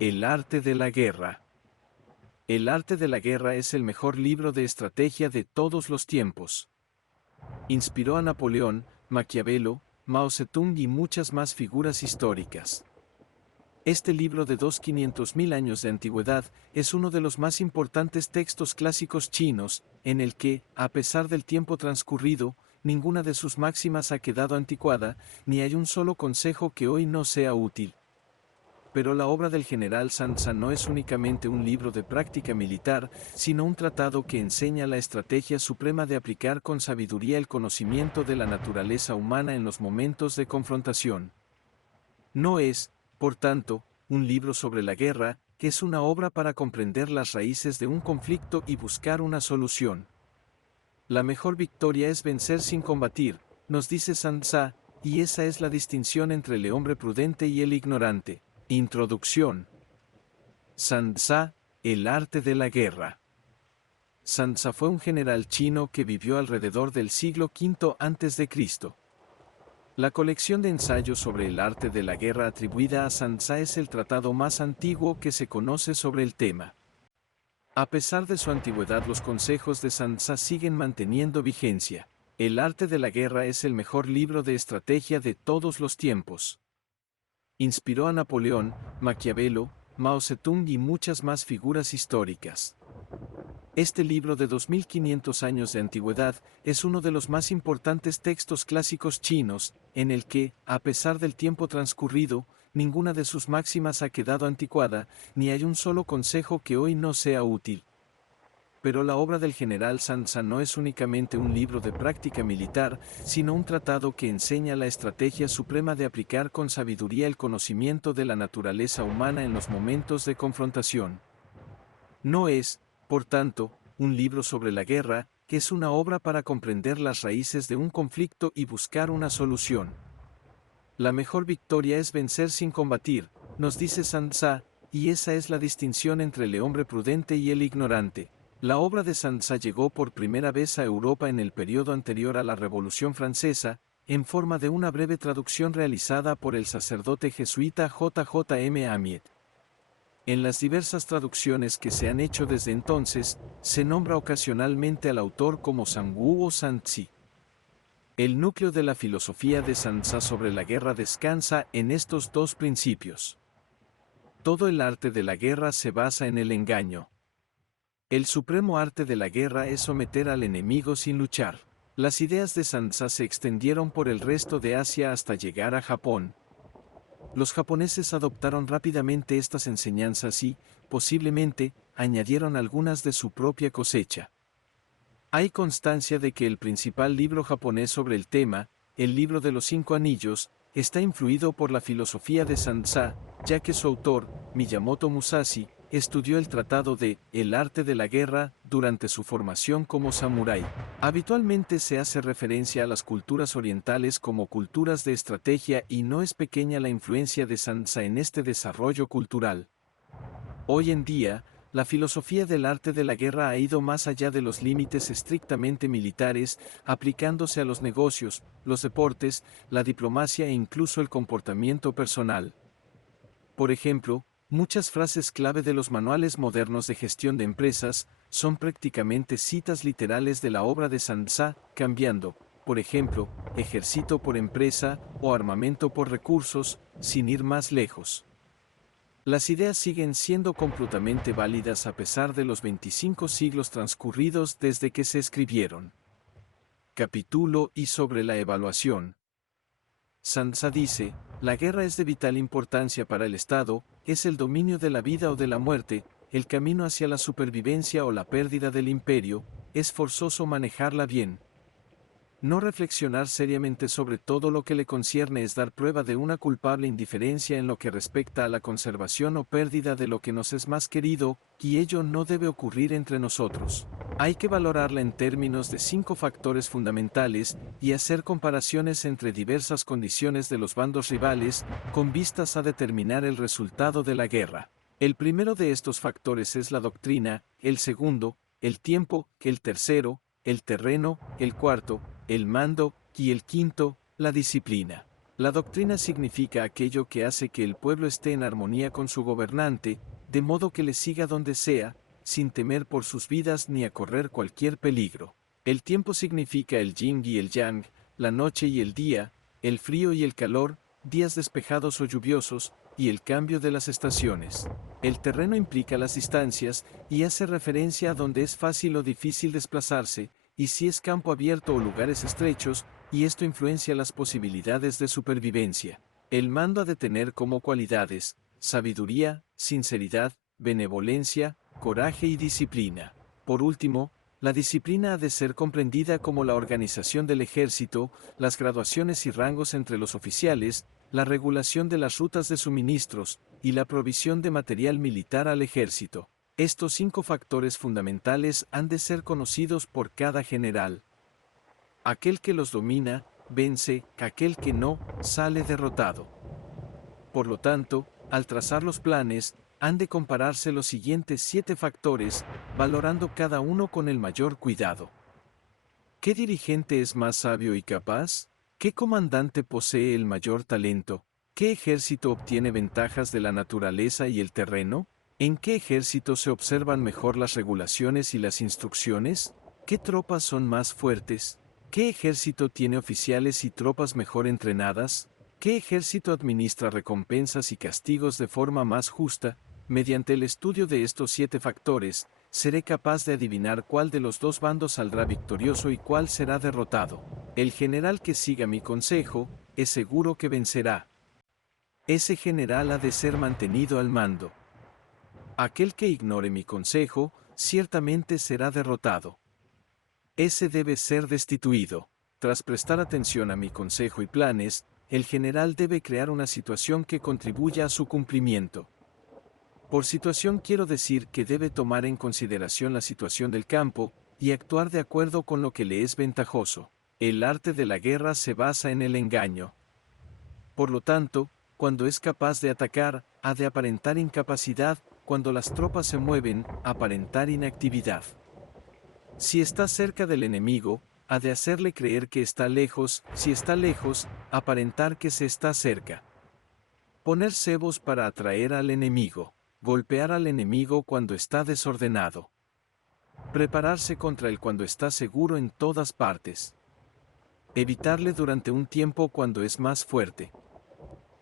El arte de la guerra. El arte de la guerra es el mejor libro de estrategia de todos los tiempos. Inspiró a Napoleón, Maquiavelo, Mao Zedong y muchas más figuras históricas. Este libro de 500.000 años de antigüedad es uno de los más importantes textos clásicos chinos, en el que, a pesar del tiempo transcurrido, ninguna de sus máximas ha quedado anticuada, ni hay un solo consejo que hoy no sea útil. Pero la obra del general Sun Tzu no es únicamente un libro de práctica militar, sino un tratado que enseña la estrategia suprema de aplicar con sabiduría el conocimiento de la naturaleza humana en los momentos de confrontación. No es, por tanto, un libro sobre la guerra, que es una obra para comprender las raíces de un conflicto y buscar una solución. La mejor victoria es vencer sin combatir, nos dice Sun Tzu, y esa es la distinción entre el hombre prudente y el ignorante. Introducción. Sun Tzu, el arte de la guerra. Sun Tzu fue un general chino que vivió alrededor del siglo V a.C. La colección de ensayos sobre el arte de la guerra atribuida a Sun Tzu es el tratado más antiguo que se conoce sobre el tema. A pesar de su antigüedad, los consejos de Sun Tzu siguen manteniendo vigencia. El arte de la guerra es el mejor libro de estrategia de todos los tiempos. Inspiró a Napoleón, Maquiavelo, Mao Zedong y muchas más figuras históricas. Este libro de 2500 años de antigüedad es uno de los más importantes textos clásicos chinos, en el que, a pesar del tiempo transcurrido, ninguna de sus máximas ha quedado anticuada, ni hay un solo consejo que hoy no sea útil. Pero la obra del general Sun Tzu no es únicamente un libro de práctica militar, sino un tratado que enseña la estrategia suprema de aplicar con sabiduría el conocimiento de la naturaleza humana en los momentos de confrontación. No es, por tanto, un libro sobre la guerra, que es una obra para comprender las raíces de un conflicto y buscar una solución. La mejor victoria es vencer sin combatir, nos dice Sun Tzu, y esa es la distinción entre el hombre prudente y el ignorante. La obra de Sun Tzu llegó por primera vez a Europa en el periodo anterior a la Revolución Francesa, en forma de una breve traducción realizada por el sacerdote jesuita J. J. M. Amiet. En las diversas traducciones que se han hecho desde entonces, se nombra ocasionalmente al autor como Sun Wu o Sun Tzu. El núcleo de la filosofía de Sun Tzu sobre la guerra descansa en estos dos principios. Todo el arte de la guerra se basa en el engaño. El supremo arte de la guerra es someter al enemigo sin luchar. Las ideas de Sun Tzu se extendieron por el resto de Asia hasta llegar a Japón. Los japoneses adoptaron rápidamente estas enseñanzas y, posiblemente, añadieron algunas de su propia cosecha. Hay constancia de que el principal libro japonés sobre el tema, el Libro de los Cinco Anillos, está influido por la filosofía de Sun Tzu, ya que su autor, Miyamoto Musashi, estudió el tratado de El arte de la guerra durante su formación como samurái. Habitualmente se hace referencia a las culturas orientales como culturas de estrategia y no es pequeña la influencia de Sun Tzu en este desarrollo cultural. Hoy en día, la filosofía del arte de la guerra ha ido más allá de los límites estrictamente militares, aplicándose a los negocios, los deportes, la diplomacia e incluso el comportamiento personal. Por ejemplo, muchas frases clave de los manuales modernos de gestión de empresas son prácticamente citas literales de la obra de Sun Tzu, cambiando, por ejemplo, ejército por empresa o armamento por recursos, sin ir más lejos. Las ideas siguen siendo completamente válidas a pesar de los 25 siglos transcurridos desde que se escribieron. Capítulo y sobre la evaluación. Sun Tzu dice, la guerra es de vital importancia para el Estado, es el dominio de la vida o de la muerte, el camino hacia la supervivencia o la pérdida del imperio, es forzoso manejarla bien. No reflexionar seriamente sobre todo lo que le concierne es dar prueba de una culpable indiferencia en lo que respecta a la conservación o pérdida de lo que nos es más querido, y ello no debe ocurrir entre nosotros. Hay que valorarla en términos de 5 factores fundamentales, y hacer comparaciones entre diversas condiciones de los bandos rivales, con vistas a determinar el resultado de la guerra. El primero de estos factores es la doctrina, el segundo, el tiempo, el tercero, el terreno, el cuarto, el mando, y el quinto, la disciplina. La doctrina significa aquello que hace que el pueblo esté en armonía con su gobernante, de modo que le siga donde sea, sin temer por sus vidas ni a correr cualquier peligro. El tiempo significa el yin y el yang, la noche y el día, el frío y el calor, días despejados o lluviosos, y el cambio de las estaciones. El terreno implica las distancias, y hace referencia a donde es fácil o difícil desplazarse, y si es campo abierto o lugares estrechos, y esto influencia las posibilidades de supervivencia. El mando ha de tener como cualidades, sabiduría, sinceridad, benevolencia, coraje y disciplina. Por último, la disciplina ha de ser comprendida como la organización del ejército, las graduaciones y rangos entre los oficiales, la regulación de las rutas de suministros, y la provisión de material militar al ejército. Estos 5 factores fundamentales han de ser conocidos por cada general. Aquel que los domina, vence; aquel que no, sale derrotado. Por lo tanto, al trazar los planes, han de compararse los siguientes 7 factores, valorando cada uno con el mayor cuidado. ¿Qué dirigente es más sabio y capaz? ¿Qué comandante posee el mayor talento? ¿Qué ejército obtiene ventajas de la naturaleza y el terreno? ¿En qué ejército se observan mejor las regulaciones y las instrucciones? ¿Qué tropas son más fuertes? ¿Qué ejército tiene oficiales y tropas mejor entrenadas? ¿Qué ejército administra recompensas y castigos de forma más justa? Mediante el estudio de estos 7 factores, seré capaz de adivinar cuál de los dos bandos saldrá victorioso y cuál será derrotado. El general que siga mi consejo, es seguro que vencerá. Ese general ha de ser mantenido al mando. Aquel que ignore mi consejo, ciertamente será derrotado. Ese debe ser destituido. Tras prestar atención a mi consejo y planes, el general debe crear una situación que contribuya a su cumplimiento. Por situación quiero decir que debe tomar en consideración la situación del campo, y actuar de acuerdo con lo que le es ventajoso. El arte de la guerra se basa en el engaño. Por lo tanto, cuando es capaz de atacar, ha de aparentar incapacidad; cuando las tropas se mueven, aparentar inactividad. Si está cerca del enemigo, ha de hacerle creer que está lejos; si está lejos, aparentar que se está cerca. Poner cebos para atraer al enemigo. Golpear al enemigo cuando está desordenado. Prepararse contra él cuando está seguro en todas partes. Evitarle durante un tiempo cuando es más fuerte.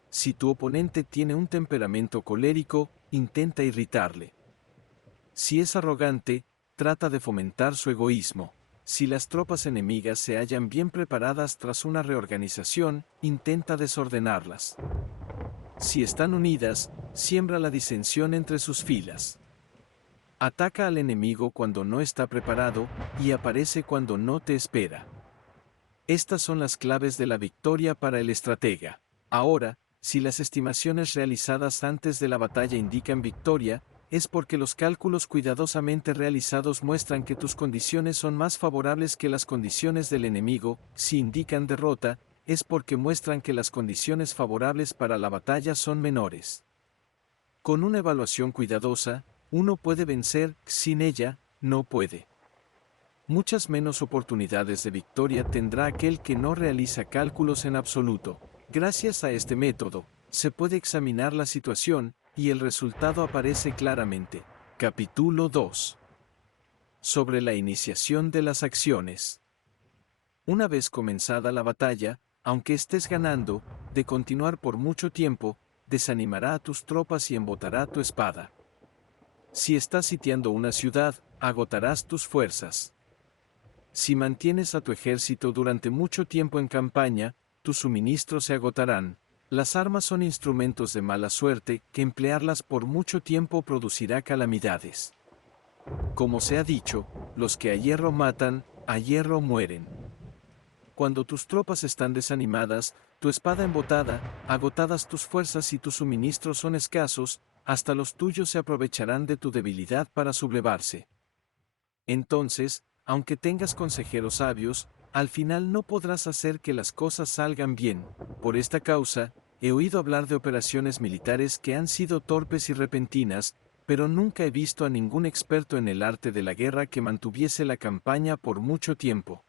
Si tu oponente tiene un temperamento colérico, intenta irritarle. Si es arrogante, trata de fomentar su egoísmo. Si las tropas enemigas se hallan bien preparadas tras una reorganización, intenta desordenarlas. Si están unidas, siembra la disensión entre sus filas. Ataca al enemigo cuando no está preparado, y aparece cuando no te espera. Estas son las claves de la victoria para el estratega. Ahora, si las estimaciones realizadas antes de la batalla indican victoria, es porque los cálculos cuidadosamente realizados muestran que tus condiciones son más favorables que las condiciones del enemigo; si indican derrota, es porque muestran que las condiciones favorables para la batalla son menores. Con una evaluación cuidadosa, uno puede vencer; sin ella, no puede. Muchas menos oportunidades de victoria tendrá aquel que no realiza cálculos en absoluto. Gracias a este método, se puede examinar la situación, y el resultado aparece claramente. Capítulo 2. Sobre la iniciación de las acciones. Una vez comenzada la batalla, aunque estés ganando, de continuar por mucho tiempo, desanimará a tus tropas y embotará tu espada. Si estás sitiando una ciudad, agotarás tus fuerzas. Si mantienes a tu ejército durante mucho tiempo en campaña, tus suministros se agotarán. Las armas son instrumentos de mala suerte, que emplearlas por mucho tiempo producirá calamidades. Como se ha dicho, los que a hierro matan, a hierro mueren. Cuando tus tropas están desanimadas, tu espada embotada, agotadas tus fuerzas y tus suministros son escasos, hasta los tuyos se aprovecharán de tu debilidad para sublevarse. Entonces, aunque tengas consejeros sabios, al final no podrás hacer que las cosas salgan bien. Por esta causa, he oído hablar de operaciones militares que han sido torpes y repentinas, pero nunca he visto a ningún experto en el arte de la guerra que mantuviese la campaña por mucho tiempo.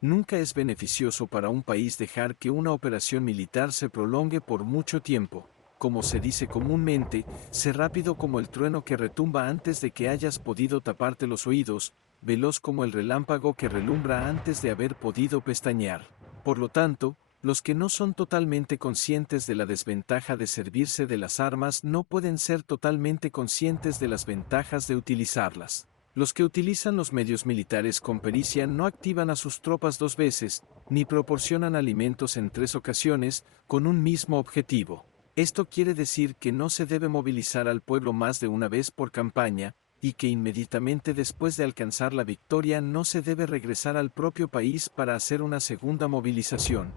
Nunca es beneficioso para un país dejar que una operación militar se prolongue por mucho tiempo. Como se dice comúnmente, sé rápido como el trueno que retumba antes de que hayas podido taparte los oídos, veloz como el relámpago que relumbra antes de haber podido pestañear. Por lo tanto, los que no son totalmente conscientes de la desventaja de servirse de las armas no pueden ser totalmente conscientes de las ventajas de utilizarlas. Los que utilizan los medios militares con pericia no activan a sus tropas 2 veces, ni proporcionan alimentos en 3 ocasiones, con un mismo objetivo. Esto quiere decir que no se debe movilizar al pueblo más de una vez por campaña, y que inmediatamente después de alcanzar la victoria no se debe regresar al propio país para hacer una segunda movilización.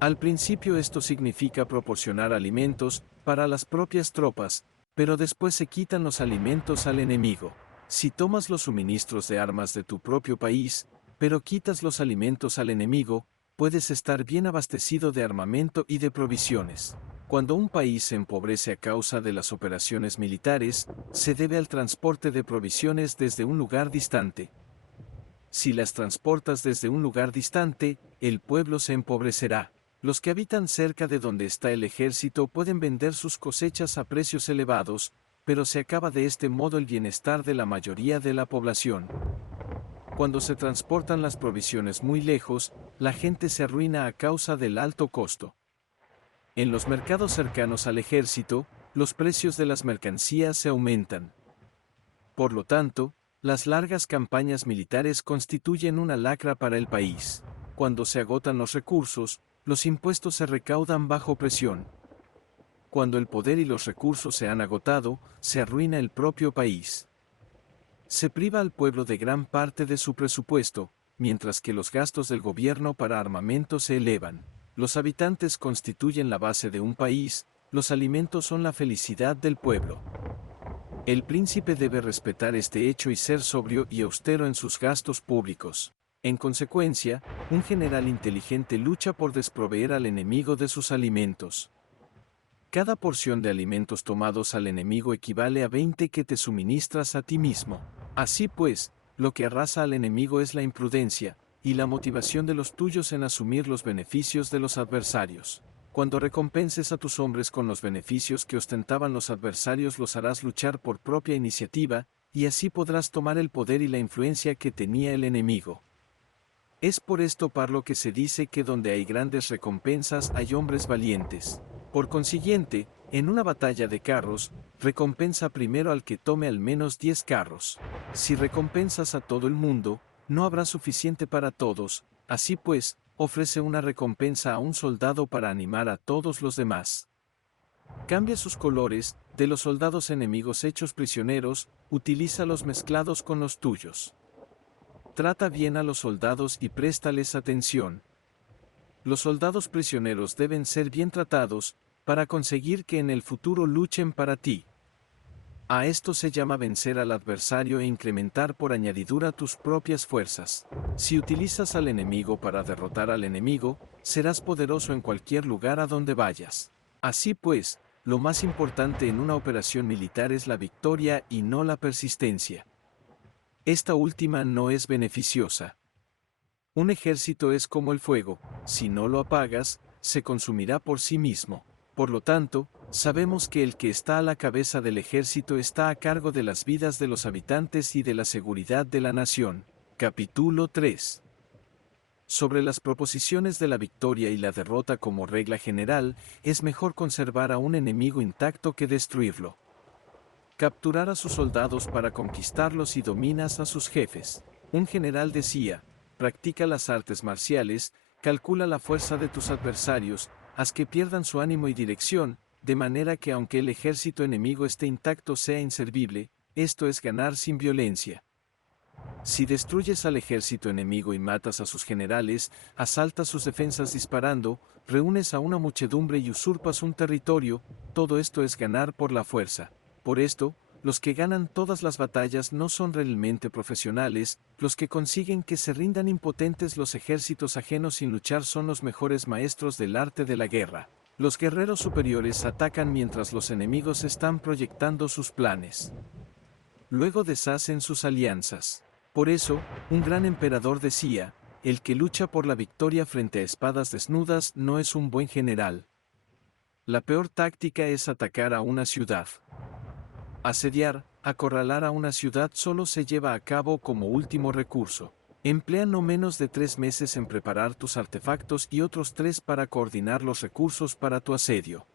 Al principio esto significa proporcionar alimentos para las propias tropas, pero después se quitan los alimentos al enemigo. Si tomas los suministros de armas de tu propio país, pero quitas los alimentos al enemigo, puedes estar bien abastecido de armamento y de provisiones. Cuando un país se empobrece a causa de las operaciones militares, se debe al transporte de provisiones desde un lugar distante. Si las transportas desde un lugar distante, el pueblo se empobrecerá. Los que habitan cerca de donde está el ejército pueden vender sus cosechas a precios elevados, pero se acaba de este modo el bienestar de la mayoría de la población. Cuando se transportan las provisiones muy lejos, la gente se arruina a causa del alto costo. En los mercados cercanos al ejército, los precios de las mercancías se aumentan. Por lo tanto, las largas campañas militares constituyen una lacra para el país. Cuando se agotan los recursos, los impuestos se recaudan bajo presión. Cuando el poder y los recursos se han agotado, se arruina el propio país. Se priva al pueblo de gran parte de su presupuesto, mientras que los gastos del gobierno para armamento se elevan. Los habitantes constituyen la base de un país, los alimentos son la felicidad del pueblo. El príncipe debe respetar este hecho y ser sobrio y austero en sus gastos públicos. En consecuencia, un general inteligente lucha por desproveer al enemigo de sus alimentos. Cada porción de alimentos tomados al enemigo equivale a 20 que te suministras a ti mismo. Así pues, lo que arrasa al enemigo es la imprudencia, y la motivación de los tuyos en asumir los beneficios de los adversarios. Cuando recompenses a tus hombres con los beneficios que ostentaban los adversarios, los harás luchar por propia iniciativa, y así podrás tomar el poder y la influencia que tenía el enemigo. Es por esto por lo que se dice que donde hay grandes recompensas hay hombres valientes. Por consiguiente, en una batalla de carros, recompensa primero al que tome al menos 10 carros. Si recompensas a todo el mundo, no habrá suficiente para todos, así pues, ofrece una recompensa a un soldado para animar a todos los demás. Cambia sus colores, de los soldados enemigos hechos prisioneros, utilízalos mezclados con los tuyos. Trata bien a los soldados y préstales atención. Los soldados prisioneros deben ser bien tratados, para conseguir que en el futuro luchen para ti. A esto se llama vencer al adversario e incrementar por añadidura tus propias fuerzas. Si utilizas al enemigo para derrotar al enemigo, serás poderoso en cualquier lugar a donde vayas. Así pues, lo más importante en una operación militar es la victoria y no la persistencia. Esta última no es beneficiosa. Un ejército es como el fuego, si no lo apagas, se consumirá por sí mismo. Por lo tanto, sabemos que el que está a la cabeza del ejército está a cargo de las vidas de los habitantes y de la seguridad de la nación. Capítulo 3. Sobre las proposiciones de la victoria y la derrota como regla general, es mejor conservar a un enemigo intacto que destruirlo. Capturar a sus soldados para conquistarlos y dominas a sus jefes. Un general decía, practica las artes marciales, calcula la fuerza de tus adversarios, haz que pierdan su ánimo y dirección, de manera que aunque el ejército enemigo esté intacto sea inservible, esto es ganar sin violencia. Si destruyes al ejército enemigo y matas a sus generales, asaltas sus defensas disparando, reúnes a una muchedumbre y usurpas un territorio, todo esto es ganar por la fuerza. Por esto, los que ganan todas las batallas no son realmente profesionales, los que consiguen que se rindan impotentes los ejércitos ajenos sin luchar son los mejores maestros del arte de la guerra. Los guerreros superiores atacan mientras los enemigos están proyectando sus planes. Luego deshacen sus alianzas. Por eso, un gran emperador decía, el que lucha por la victoria frente a espadas desnudas no es un buen general. La peor táctica es atacar a una ciudad. Asediar, acorralar a una ciudad solo se lleva a cabo como último recurso. Emplea no menos de 3 meses en preparar tus artefactos y otros 3 para coordinar los recursos para tu asedio.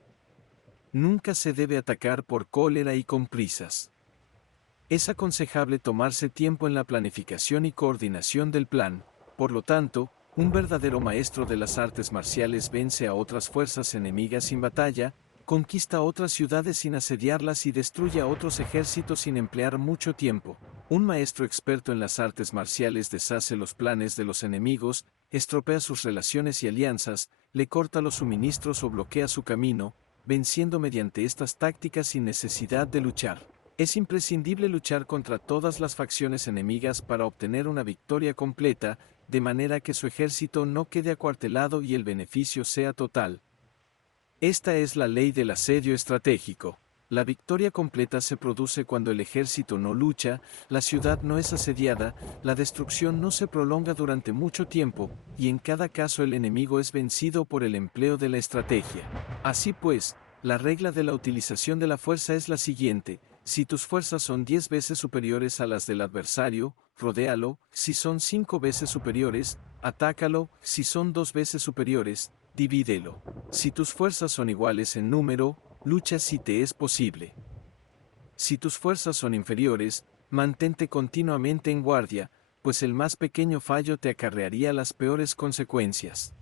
Nunca se debe atacar por cólera y con prisas. Es aconsejable tomarse tiempo en la planificación y coordinación del plan. Por lo tanto, un verdadero maestro de las artes marciales vence a otras fuerzas enemigas sin batalla, conquista otras ciudades sin asediarlas y destruye a otros ejércitos sin emplear mucho tiempo. Un maestro experto en las artes marciales deshace los planes de los enemigos, estropea sus relaciones y alianzas, le corta los suministros o bloquea su camino, venciendo mediante estas tácticas sin necesidad de luchar. Es imprescindible luchar contra todas las facciones enemigas para obtener una victoria completa, de manera que su ejército no quede acuartelado y el beneficio sea total. Esta es la ley del asedio estratégico. La victoria completa se produce cuando el ejército no lucha, la ciudad no es asediada, la destrucción no se prolonga durante mucho tiempo, y en cada caso el enemigo es vencido por el empleo de la estrategia. Así pues, la regla de la utilización de la fuerza es la siguiente: si tus fuerzas son 10 veces superiores a las del adversario, rodéalo; si son 5 veces superiores, atácalo; si son 2 veces superiores, divídelo. Si tus fuerzas son iguales en número, lucha si te es posible. Si tus fuerzas son inferiores, mantente continuamente en guardia, pues el más pequeño fallo te acarrearía las peores consecuencias.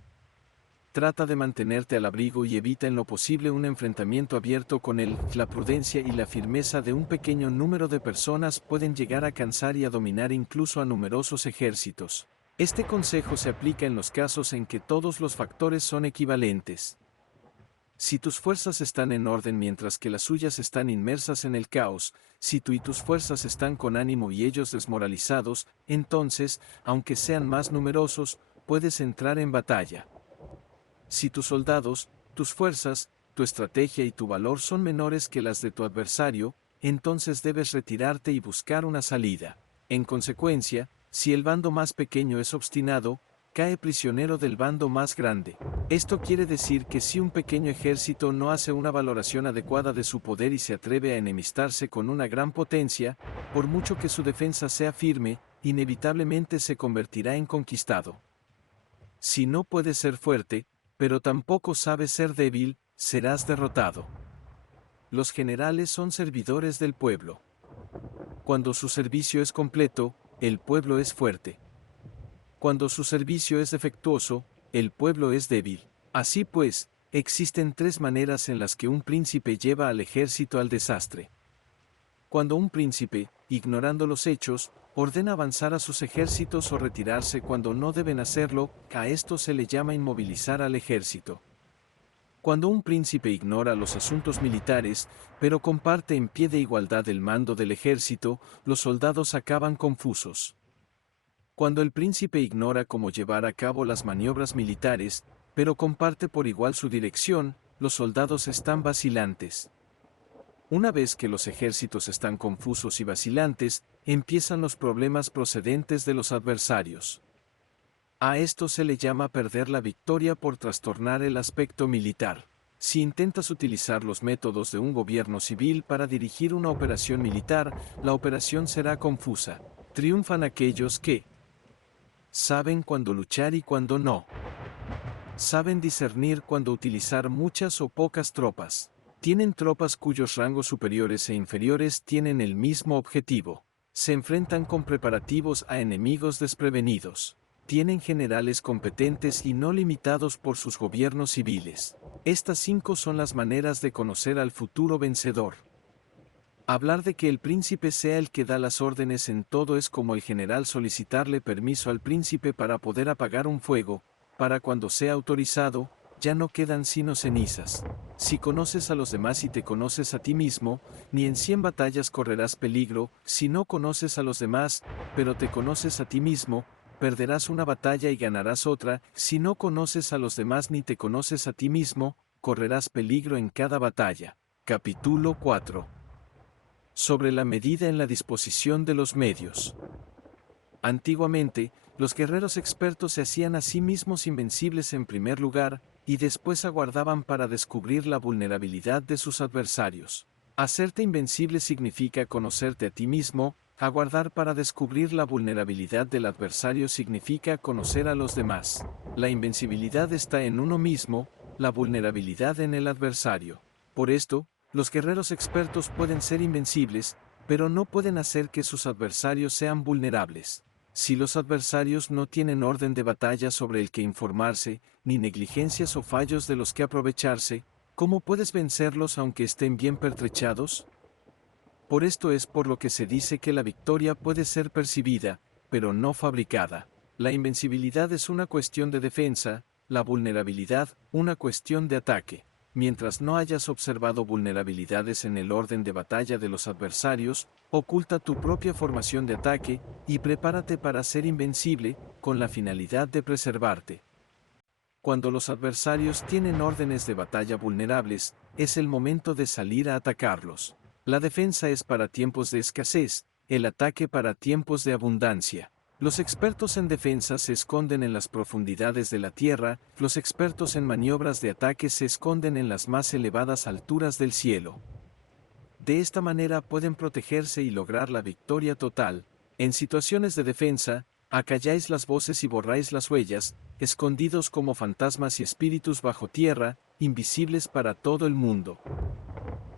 Trata de mantenerte al abrigo y evita en lo posible un enfrentamiento abierto con él. La prudencia y la firmeza de un pequeño número de personas pueden llegar a cansar y a dominar incluso a numerosos ejércitos. Este consejo se aplica en los casos en que todos los factores son equivalentes. Si tus fuerzas están en orden mientras que las suyas están inmersas en el caos, si tú y tus fuerzas están con ánimo y ellos desmoralizados, entonces, aunque sean más numerosos, puedes entrar en batalla. Si tus soldados, tus fuerzas, tu estrategia y tu valor son menores que las de tu adversario, entonces debes retirarte y buscar una salida. En consecuencia, si el bando más pequeño es obstinado, cae prisionero del bando más grande. Esto quiere decir que si un pequeño ejército no hace una valoración adecuada de su poder y se atreve a enemistarse con una gran potencia, por mucho que su defensa sea firme, inevitablemente se convertirá en conquistado. Si no puedes ser fuerte, pero tampoco sabes ser débil, serás derrotado. Los generales son servidores del pueblo. Cuando su servicio es completo, el pueblo es fuerte. Cuando su servicio es defectuoso, el pueblo es débil. Así pues, existen 3 maneras en las que un príncipe lleva al ejército al desastre. Cuando un príncipe, ignorando los hechos, ordena avanzar a sus ejércitos o retirarse cuando no deben hacerlo, a esto se le llama inmovilizar al ejército. Cuando un príncipe ignora los asuntos militares, pero comparte en pie de igualdad el mando del ejército, los soldados acaban confusos. Cuando el príncipe ignora cómo llevar a cabo las maniobras militares, pero comparte por igual su dirección, los soldados están vacilantes. Una vez que los ejércitos están confusos y vacilantes, empiezan los problemas procedentes de los adversarios. A esto se le llama perder la victoria por trastornar el aspecto militar. Si intentas utilizar los métodos de un gobierno civil para dirigir una operación militar, la operación será confusa. Triunfan aquellos que saben cuándo luchar y cuándo no. Saben discernir cuándo utilizar muchas o pocas tropas. Tienen tropas cuyos rangos superiores e inferiores tienen el mismo objetivo. Se enfrentan con preparativos a enemigos desprevenidos. Tienen generales competentes y no limitados por sus gobiernos civiles. Estas 5 son las maneras de conocer al futuro vencedor. Hablar de que el príncipe sea el que da las órdenes en todo es como el general solicitarle permiso al príncipe para poder apagar un fuego. Para cuando sea autorizado, ya no quedan sino cenizas. Si conoces a los demás y te conoces a ti mismo, ni en 100 batallas correrás peligro. Si no conoces a los demás, pero te conoces a ti mismo, perderás una batalla y ganarás otra. Si no conoces a los demás ni te conoces a ti mismo, correrás peligro en cada batalla. Capítulo 4. Sobre la medida en la disposición de los medios. Antiguamente, Los guerreros expertos se hacían a sí mismos invencibles en primer lugar, y después aguardaban para descubrir la vulnerabilidad de sus adversarios. Hacerte invencible significa conocerte a ti mismo, aguardar para descubrir la vulnerabilidad del adversario significa conocer a los demás. La invencibilidad está en uno mismo, la vulnerabilidad en el adversario. Por esto, los guerreros expertos pueden ser invencibles, pero no pueden hacer que sus adversarios sean vulnerables. Si los adversarios no tienen orden de batalla sobre el que informarse, ni negligencias o fallos de los que aprovecharse, ¿cómo puedes vencerlos aunque estén bien pertrechados? Por esto es por lo que se dice que la victoria puede ser percibida, pero no fabricada. La invencibilidad es una cuestión de defensa, la vulnerabilidad, una cuestión de ataque. Mientras no hayas observado vulnerabilidades en el orden de batalla de los adversarios, oculta tu propia formación de ataque, y prepárate para ser invencible, con la finalidad de preservarte. Cuando los adversarios tienen órdenes de batalla vulnerables, es el momento de salir a atacarlos. La defensa es para tiempos de escasez, el ataque para tiempos de abundancia. Los expertos en defensa se esconden en las profundidades de la tierra, los expertos en maniobras de ataque se esconden en las más elevadas alturas del cielo. De esta manera pueden protegerse y lograr la victoria total. En situaciones de defensa, acalláis las voces y borráis las huellas, escondidos como fantasmas y espíritus bajo tierra, invisibles para todo el mundo.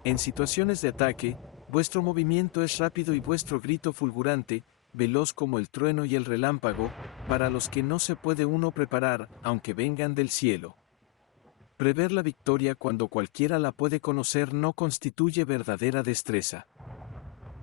En situaciones de ataque, vuestro movimiento es rápido y vuestro grito fulgurante, veloz como el trueno y el relámpago, para los que no se puede uno preparar, aunque vengan del cielo. Prever la victoria cuando cualquiera la puede conocer no constituye verdadera destreza.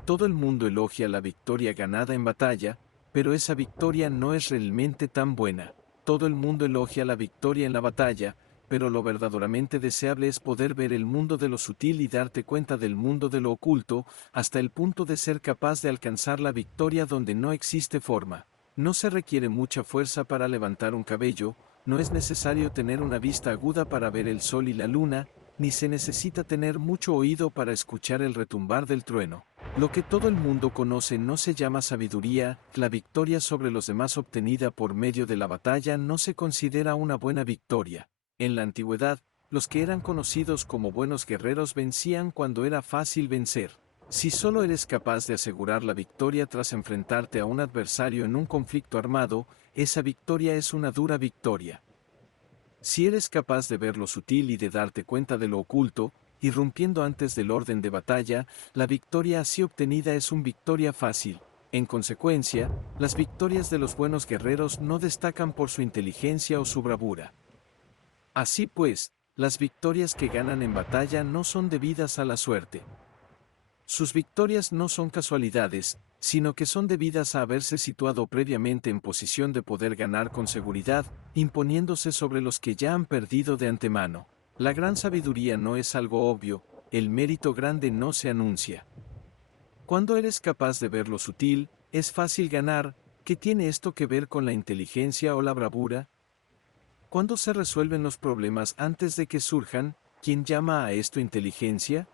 Todo el mundo elogia la victoria ganada en batalla, pero esa victoria no es realmente tan buena. Todo el mundo elogia la victoria en la batalla, pero lo verdaderamente deseable es poder ver el mundo de lo sutil y darte cuenta del mundo de lo oculto, hasta el punto de ser capaz de alcanzar la victoria donde no existe forma. No se requiere mucha fuerza para levantar un cabello, no es necesario tener una vista aguda para ver el sol y la luna, ni se necesita tener mucho oído para escuchar el retumbar del trueno. Lo que todo el mundo conoce no se llama sabiduría, la victoria sobre los demás obtenida por medio de la batalla no se considera una buena victoria. En la antigüedad, los que eran conocidos como buenos guerreros vencían cuando era fácil vencer. Si solo eres capaz de asegurar la victoria tras enfrentarte a un adversario en un conflicto armado, esa victoria es una dura victoria. Si eres capaz de ver lo sutil y de darte cuenta de lo oculto, irrumpiendo antes del orden de batalla, la victoria así obtenida es una victoria fácil. En consecuencia, las victorias de los buenos guerreros no destacan por su inteligencia o su bravura. Así pues, las victorias que ganan en batalla no son debidas a la suerte. Sus victorias no son casualidades, sino que son debidas a haberse situado previamente en posición de poder ganar con seguridad, imponiéndose sobre los que ya han perdido de antemano. La gran sabiduría no es algo obvio, el mérito grande no se anuncia. Cuando eres capaz de ver lo sutil, es fácil ganar. ¿Qué tiene esto que ver con la inteligencia o la bravura? ¿Cuándo se resuelven los problemas antes de que surjan? ¿Quién llama a esto inteligencia?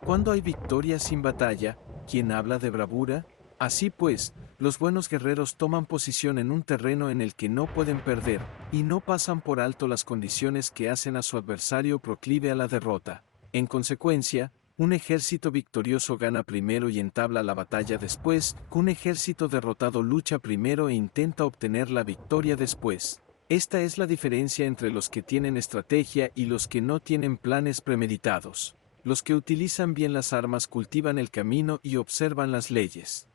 Cuando hay victoria sin batalla, ¿quién habla de bravura? Así pues, los buenos guerreros toman posición en un terreno en el que no pueden perder, y no pasan por alto las condiciones que hacen a su adversario proclive a la derrota. En consecuencia, un ejército victorioso gana primero y entabla la batalla después, un ejército derrotado lucha primero e intenta obtener la victoria después. Esta es la diferencia entre los que tienen estrategia y los que no tienen planes premeditados. Los que utilizan bien las armas cultivan el camino y observan las leyes.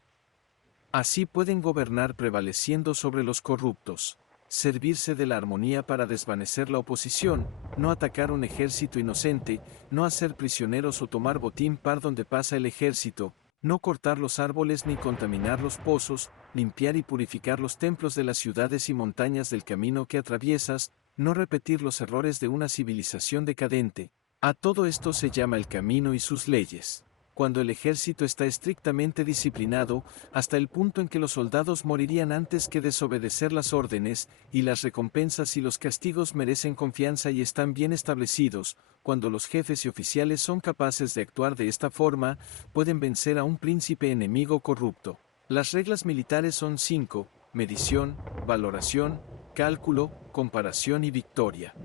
Así pueden gobernar prevaleciendo sobre los corruptos, servirse de la armonía para desvanecer la oposición, no atacar un ejército inocente, no hacer prisioneros o tomar botín par donde pasa el ejército, no cortar los árboles ni contaminar los pozos, limpiar y purificar los templos de las ciudades y montañas del camino que atraviesas, no repetir los errores de una civilización decadente. A todo esto se llama el camino y sus leyes. Cuando el ejército está estrictamente disciplinado, hasta el punto en que los soldados morirían antes que desobedecer las órdenes, y las recompensas y los castigos merecen confianza y están bien establecidos, cuando los jefes y oficiales son capaces de actuar de esta forma, pueden vencer a un príncipe enemigo corrupto. Las reglas militares son 5. medición, valoración, cálculo, comparación y victoria.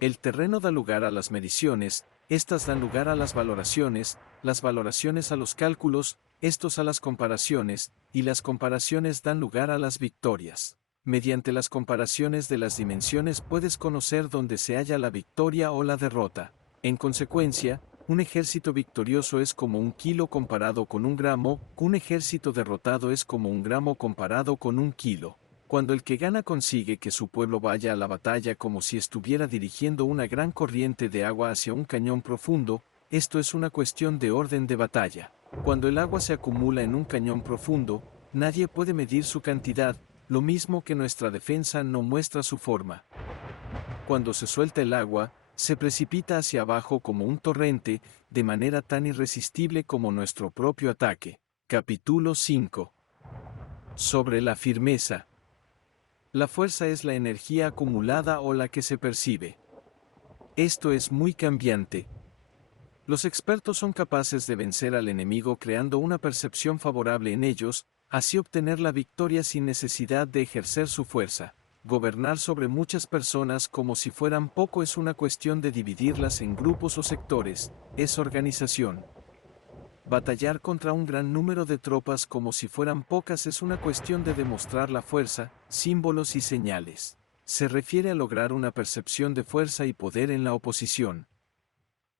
El terreno da lugar a las mediciones, estas dan lugar a las valoraciones a los cálculos, estos a las comparaciones, y las comparaciones dan lugar a las victorias. Mediante las comparaciones de las dimensiones puedes conocer dónde se halla la victoria o la derrota. En consecuencia, un ejército victorioso es como 1 kilo comparado con 1 gramo, un ejército derrotado es como 1 gramo comparado con 1 kilo. Cuando el que gana consigue que su pueblo vaya a la batalla como si estuviera dirigiendo una gran corriente de agua hacia un cañón profundo, esto es una cuestión de orden de batalla. Cuando el agua se acumula en un cañón profundo, nadie puede medir su cantidad, lo mismo que nuestra defensa no muestra su forma. Cuando se suelta el agua, se precipita hacia abajo como un torrente, de manera tan irresistible como nuestro propio ataque. Capítulo 5. Sobre la firmeza. La fuerza es la energía acumulada o la que se percibe. Esto es muy cambiante. Los expertos son capaces de vencer al enemigo creando una percepción favorable en ellos, así obtener la victoria sin necesidad de ejercer su fuerza. Gobernar sobre muchas personas como si fueran poco es una cuestión de dividirlas en grupos o sectores, es organización. Batallar contra un gran número de tropas como si fueran pocas es una cuestión de demostrar la fuerza, símbolos y señales. Se refiere a lograr una percepción de fuerza y poder en la oposición.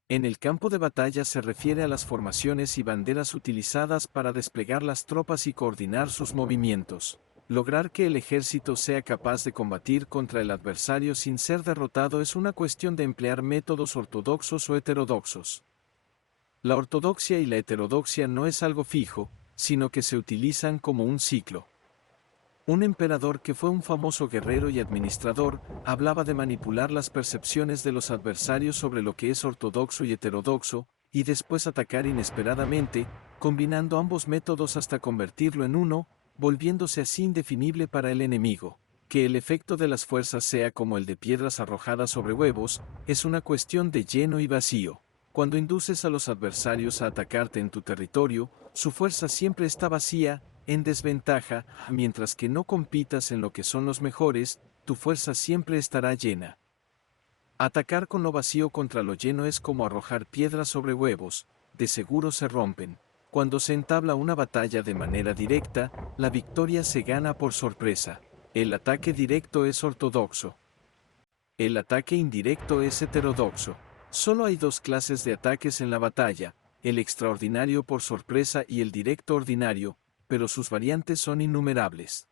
En el campo de batalla se refiere a las formaciones y banderas utilizadas para desplegar las tropas y coordinar sus movimientos. Lograr que el ejército sea capaz de combatir contra el adversario sin ser derrotado es una cuestión de emplear métodos ortodoxos o heterodoxos. La ortodoxia y la heterodoxia no es algo fijo, sino que se utilizan como un ciclo. Un emperador que fue un famoso guerrero y administrador, hablaba de manipular las percepciones de los adversarios sobre lo que es ortodoxo y heterodoxo, y después atacar inesperadamente, combinando ambos métodos hasta convertirlo en uno, volviéndose así indefinible para el enemigo. Que el efecto de las fuerzas sea como el de piedras arrojadas sobre huevos, es una cuestión de lleno y vacío. Cuando induces a los adversarios a atacarte en tu territorio, su fuerza siempre está vacía, en desventaja, mientras que no compitas en lo que son los mejores, tu fuerza siempre estará llena. Atacar con lo vacío contra lo lleno es como arrojar piedras sobre huevos, de seguro se rompen. Cuando se entabla una batalla de manera directa, la victoria se gana por sorpresa. El ataque directo es ortodoxo. El ataque indirecto es heterodoxo. Solo hay dos clases de ataques en la batalla, el extraordinario por sorpresa y el directo ordinario, pero sus variantes son innumerables.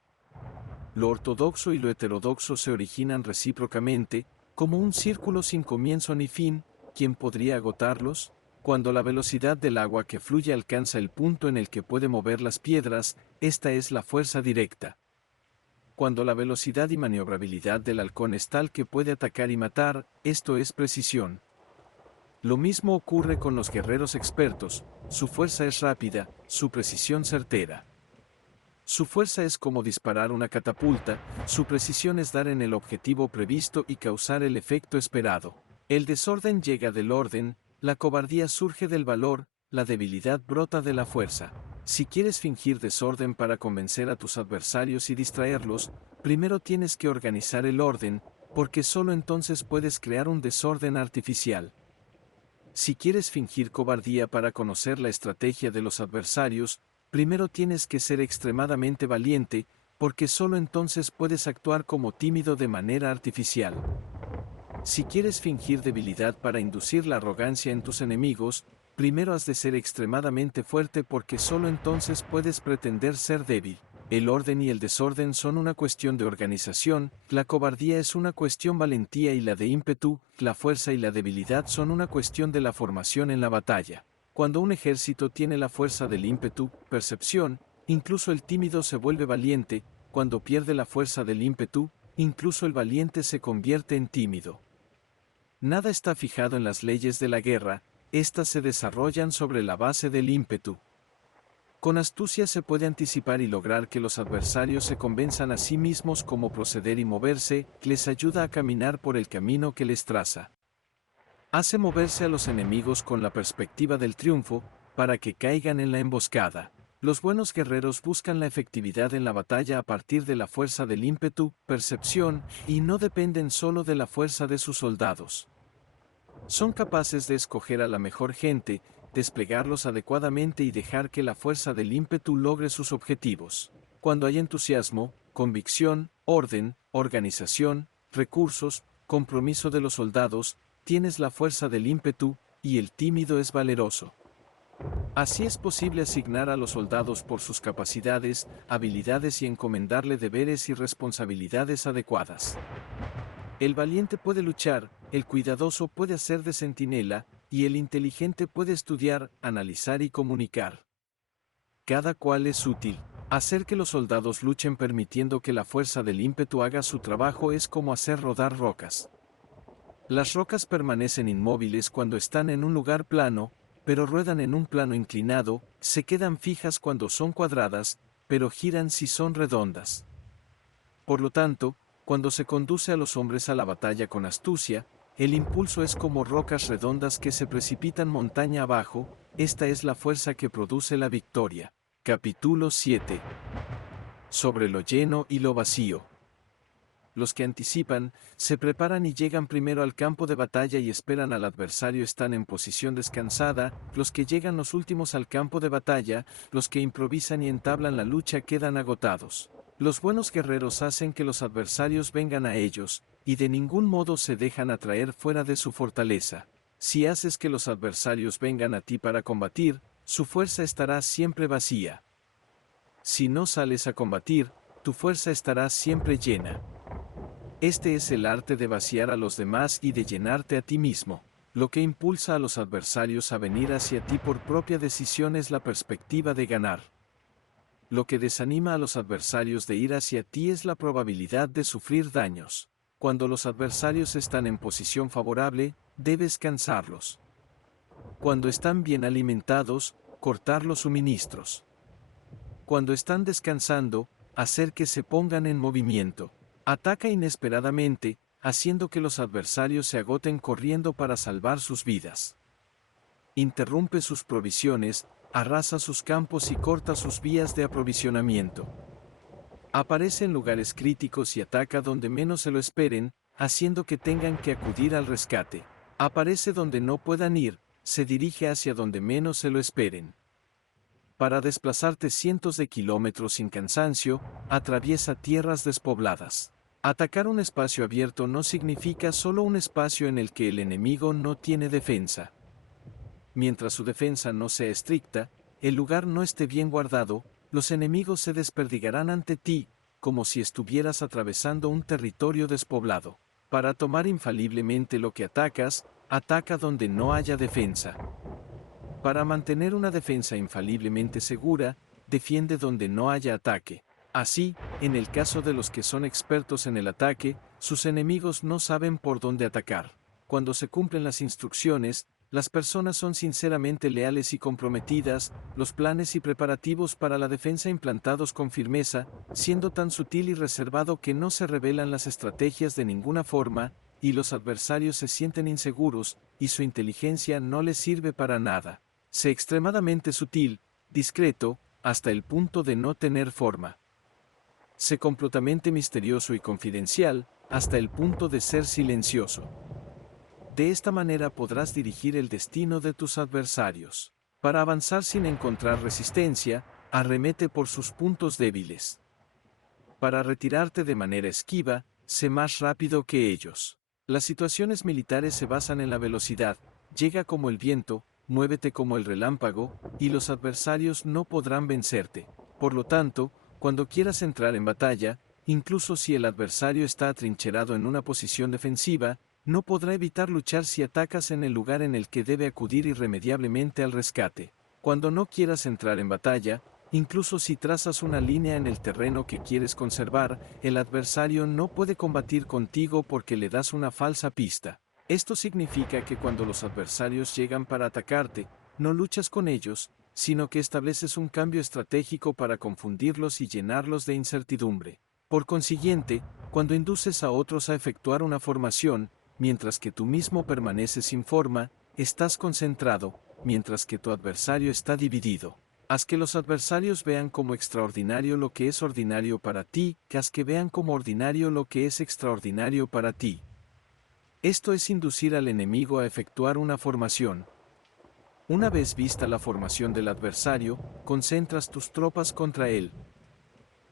Lo ortodoxo y lo heterodoxo se originan recíprocamente, como un círculo sin comienzo ni fin. ¿Quién podría agotarlos? Cuando la velocidad del agua que fluye alcanza el punto en el que puede mover las piedras, esta es la fuerza directa. Cuando la velocidad y maniobrabilidad del halcón es tal que puede atacar y matar, esto es precisión. Lo mismo ocurre con los guerreros expertos, su fuerza es rápida, su precisión certera. Su fuerza es como disparar una catapulta, su precisión es dar en el objetivo previsto y causar el efecto esperado. El desorden llega del orden, la cobardía surge del valor, la debilidad brota de la fuerza. Si quieres fingir desorden para convencer a tus adversarios y distraerlos, primero tienes que organizar el orden, porque solo entonces puedes crear un desorden artificial. Si quieres fingir cobardía para conocer la estrategia de los adversarios, primero tienes que ser extremadamente valiente, porque solo entonces puedes actuar como tímido de manera artificial. Si quieres fingir debilidad para inducir la arrogancia en tus enemigos, primero has de ser extremadamente fuerte porque solo entonces puedes pretender ser débil. El orden y el desorden son una cuestión de organización, la cobardía es una cuestión valentía y la de ímpetu, la fuerza y la debilidad son una cuestión de la formación en la batalla. Cuando un ejército tiene la fuerza del ímpetu, percepción, incluso el tímido se vuelve valiente, cuando pierde la fuerza del ímpetu, incluso el valiente se convierte en tímido. Nada está fijado en las leyes de la guerra, estas se desarrollan sobre la base del ímpetu. Con astucia se puede anticipar y lograr que los adversarios se convenzan a sí mismos cómo proceder y moverse, les ayuda a caminar por el camino que les traza. Hace moverse a los enemigos con la perspectiva del triunfo, para que caigan en la emboscada. Los buenos guerreros buscan la efectividad en la batalla a partir de la fuerza del ímpetu, percepción, y no dependen solo de la fuerza de sus soldados. Son capaces de escoger a la mejor gente, desplegarlos adecuadamente y dejar que la fuerza del ímpetu logre sus objetivos. Cuando hay entusiasmo, convicción, orden, organización, recursos, compromiso de los soldados, tienes la fuerza del ímpetu, y el tímido es valeroso. Así es posible asignar a los soldados por sus capacidades, habilidades y encomendarle deberes y responsabilidades adecuadas. El valiente puede luchar, el cuidadoso puede hacer de centinela, y el inteligente puede estudiar, analizar y comunicar. Cada cual es útil. Hacer que los soldados luchen permitiendo que la fuerza del ímpetu haga su trabajo es como hacer rodar rocas. Las rocas permanecen inmóviles cuando están en un lugar plano, pero ruedan en un plano inclinado, se quedan fijas cuando son cuadradas, pero giran si son redondas. Por lo tanto, cuando se conduce a los hombres a la batalla con astucia, el impulso es como rocas redondas que se precipitan montaña abajo, esta es la fuerza que produce la victoria. Capítulo 7. Sobre lo lleno y lo vacío. Los que anticipan, se preparan y llegan primero al campo de batalla y esperan al adversario están en posición descansada, los que llegan los últimos al campo de batalla, los que improvisan y entablan la lucha quedan agotados. Los buenos guerreros hacen que los adversarios vengan a ellos, y de ningún modo se dejan atraer fuera de su fortaleza. Si haces que los adversarios vengan a ti para combatir, su fuerza estará siempre vacía. Si no sales a combatir, tu fuerza estará siempre llena. Este es el arte de vaciar a los demás y de llenarte a ti mismo. Lo que impulsa a los adversarios a venir hacia ti por propia decisión es la perspectiva de ganar. Lo que desanima a los adversarios de ir hacia ti es la probabilidad de sufrir daños. Cuando los adversarios están en posición favorable, debes cansarlos. Cuando están bien alimentados, cortar los suministros. Cuando están descansando, hacer que se pongan en movimiento. Ataca inesperadamente, haciendo que los adversarios se agoten corriendo para salvar sus vidas. Interrumpe sus provisiones, arrasa sus campos y corta sus vías de aprovisionamiento. Aparece en lugares críticos y ataca donde menos se lo esperen, haciendo que tengan que acudir al rescate. Aparece donde no puedan ir, se dirige hacia donde menos se lo esperen. Para desplazarte cientos de kilómetros sin cansancio, atraviesa tierras despobladas. Atacar un espacio abierto no significa solo un espacio en el que el enemigo no tiene defensa. Mientras su defensa no sea estricta, el lugar no esté bien guardado, los enemigos se desperdigarán ante ti, como si estuvieras atravesando un territorio despoblado. Para tomar infaliblemente lo que atacas, ataca donde no haya defensa. Para mantener una defensa infaliblemente segura, defiende donde no haya ataque. Así, en el caso de los que son expertos en el ataque, sus enemigos no saben por dónde atacar. Cuando se cumplen las instrucciones, las personas son sinceramente leales y comprometidas, los planes y preparativos para la defensa implantados con firmeza, siendo tan sutil y reservado que no se revelan las estrategias de ninguna forma, y los adversarios se sienten inseguros, y su inteligencia no les sirve para nada. Sé extremadamente sutil, discreto, hasta el punto de no tener forma. Sé completamente misterioso y confidencial, hasta el punto de ser silencioso. De esta manera podrás dirigir el destino de tus adversarios. Para avanzar sin encontrar resistencia, arremete por sus puntos débiles. Para retirarte de manera esquiva, sé más rápido que ellos. Las situaciones militares se basan en la velocidad, llega como el viento, muévete como el relámpago, y los adversarios no podrán vencerte. Por lo tanto, cuando quieras entrar en batalla, incluso si el adversario está atrincherado en una posición defensiva, no podrá evitar luchar si atacas en el lugar en el que debe acudir irremediablemente al rescate. Cuando no quieras entrar en batalla, incluso si trazas una línea en el terreno que quieres conservar, el adversario no puede combatir contigo porque le das una falsa pista. Esto significa que cuando los adversarios llegan para atacarte, no luchas con ellos, sino que estableces un cambio estratégico para confundirlos y llenarlos de incertidumbre. Por consiguiente, cuando induces a otros a efectuar una formación, mientras que tú mismo permaneces sin forma, estás concentrado, mientras que tu adversario está dividido. Haz que los adversarios vean como extraordinario lo que es ordinario para ti, que haz que vean como ordinario lo que es extraordinario para ti. Esto es inducir al enemigo a efectuar una formación. Una vez vista la formación del adversario, concentras tus tropas contra él.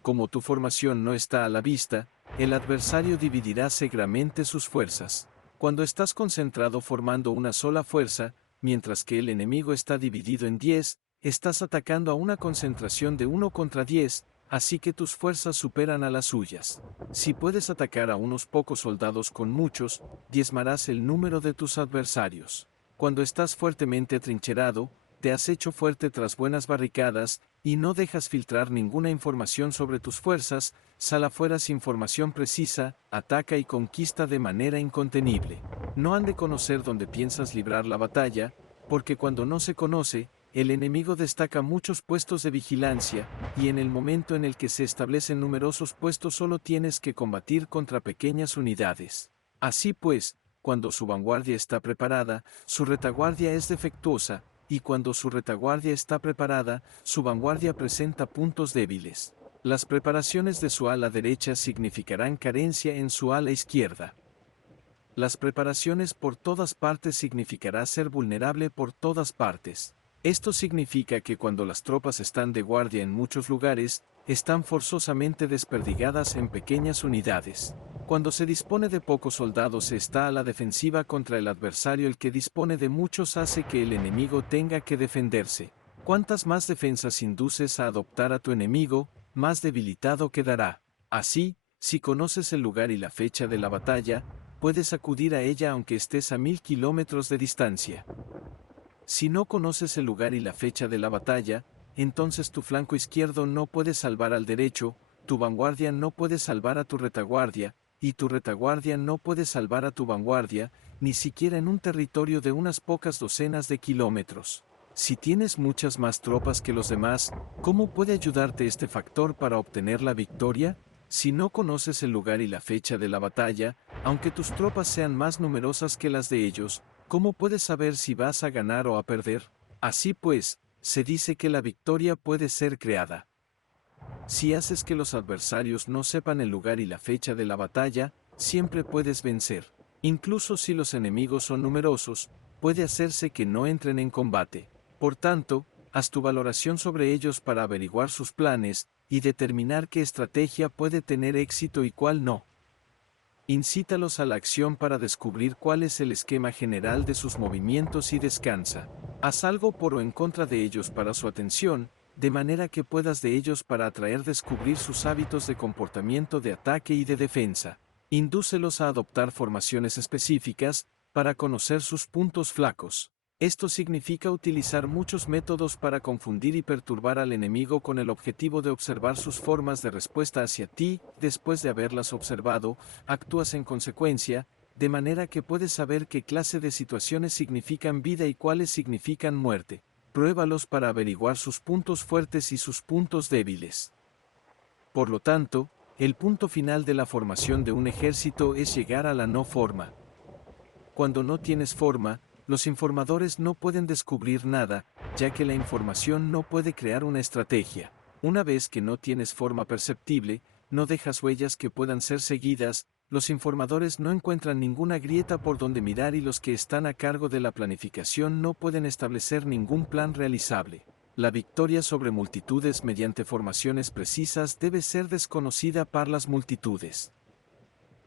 Como tu formación no está a la vista, el adversario dividirá seguramente sus fuerzas. Cuando estás concentrado formando una sola fuerza, mientras que el enemigo está dividido en 10, estás atacando a una concentración de 1 contra 10, así que tus fuerzas superan a las suyas. Si puedes atacar a unos pocos soldados con muchos, diezmarás el número de tus adversarios. Cuando estás fuertemente atrincherado, te has hecho fuerte tras buenas barricadas, y no dejas filtrar ninguna información sobre tus fuerzas, sal afuera sin información precisa, ataca y conquista de manera incontenible. No han de conocer dónde piensas librar la batalla, porque cuando no se conoce, el enemigo destaca muchos puestos de vigilancia, y en el momento en el que se establecen numerosos puestos solo tienes que combatir contra pequeñas unidades. Así pues, cuando su vanguardia está preparada, su retaguardia es defectuosa, y cuando su retaguardia está preparada, su vanguardia presenta puntos débiles. Las preparaciones de su ala derecha significarán carencia en su ala izquierda. Las preparaciones por todas partes significará ser vulnerable por todas partes. Esto significa que cuando las tropas están de guardia en muchos lugares, están forzosamente desperdigadas en pequeñas unidades. Cuando se dispone de pocos soldados se está a la defensiva contra el adversario. El que dispone de muchos hace que el enemigo tenga que defenderse. Cuantas más defensas induces a adoptar a tu enemigo, más debilitado quedará. Así, si conoces el lugar y la fecha de la batalla, puedes acudir a ella aunque estés a 1000 kilómetros de distancia. Si no conoces el lugar y la fecha de la batalla, entonces tu flanco izquierdo no puede salvar al derecho, tu vanguardia no puede salvar a tu retaguardia, y tu retaguardia no puede salvar a tu vanguardia, ni siquiera en un territorio de unas pocas docenas de kilómetros. Si tienes muchas más tropas que los demás, ¿cómo puede ayudarte este factor para obtener la victoria? Si no conoces el lugar y la fecha de la batalla, aunque tus tropas sean más numerosas que las de ellos, ¿cómo puedes saber si vas a ganar o a perder? Así pues, se dice que la victoria puede ser creada. Si haces que los adversarios no sepan el lugar y la fecha de la batalla, siempre puedes vencer. Incluso si los enemigos son numerosos, puede hacerse que no entren en combate. Por tanto, haz tu valoración sobre ellos para averiguar sus planes, y determinar qué estrategia puede tener éxito y cuál no. Incítalos a la acción para descubrir cuál es el esquema general de sus movimientos y descansa. Haz algo por o en contra de ellos para su atención, de manera que puedas de ellos para descubrir sus hábitos de comportamiento de ataque y de defensa. Indúcelos a adoptar formaciones específicas, para conocer sus puntos flacos. Esto significa utilizar muchos métodos para confundir y perturbar al enemigo con el objetivo de observar sus formas de respuesta hacia ti. Después de haberlas observado, actúas en consecuencia, de manera que puedes saber qué clase de situaciones significan vida y cuáles significan muerte. Pruébalos para averiguar sus puntos fuertes y sus puntos débiles. Por lo tanto, el punto final de la formación de un ejército es llegar a la no forma. Cuando no tienes forma, los informadores no pueden descubrir nada, ya que la información no puede crear una estrategia. Una vez que no tienes forma perceptible, no dejas huellas que puedan ser seguidas, los informadores no encuentran ninguna grieta por donde mirar y los que están a cargo de la planificación no pueden establecer ningún plan realizable. La victoria sobre multitudes mediante formaciones precisas debe ser desconocida para las multitudes.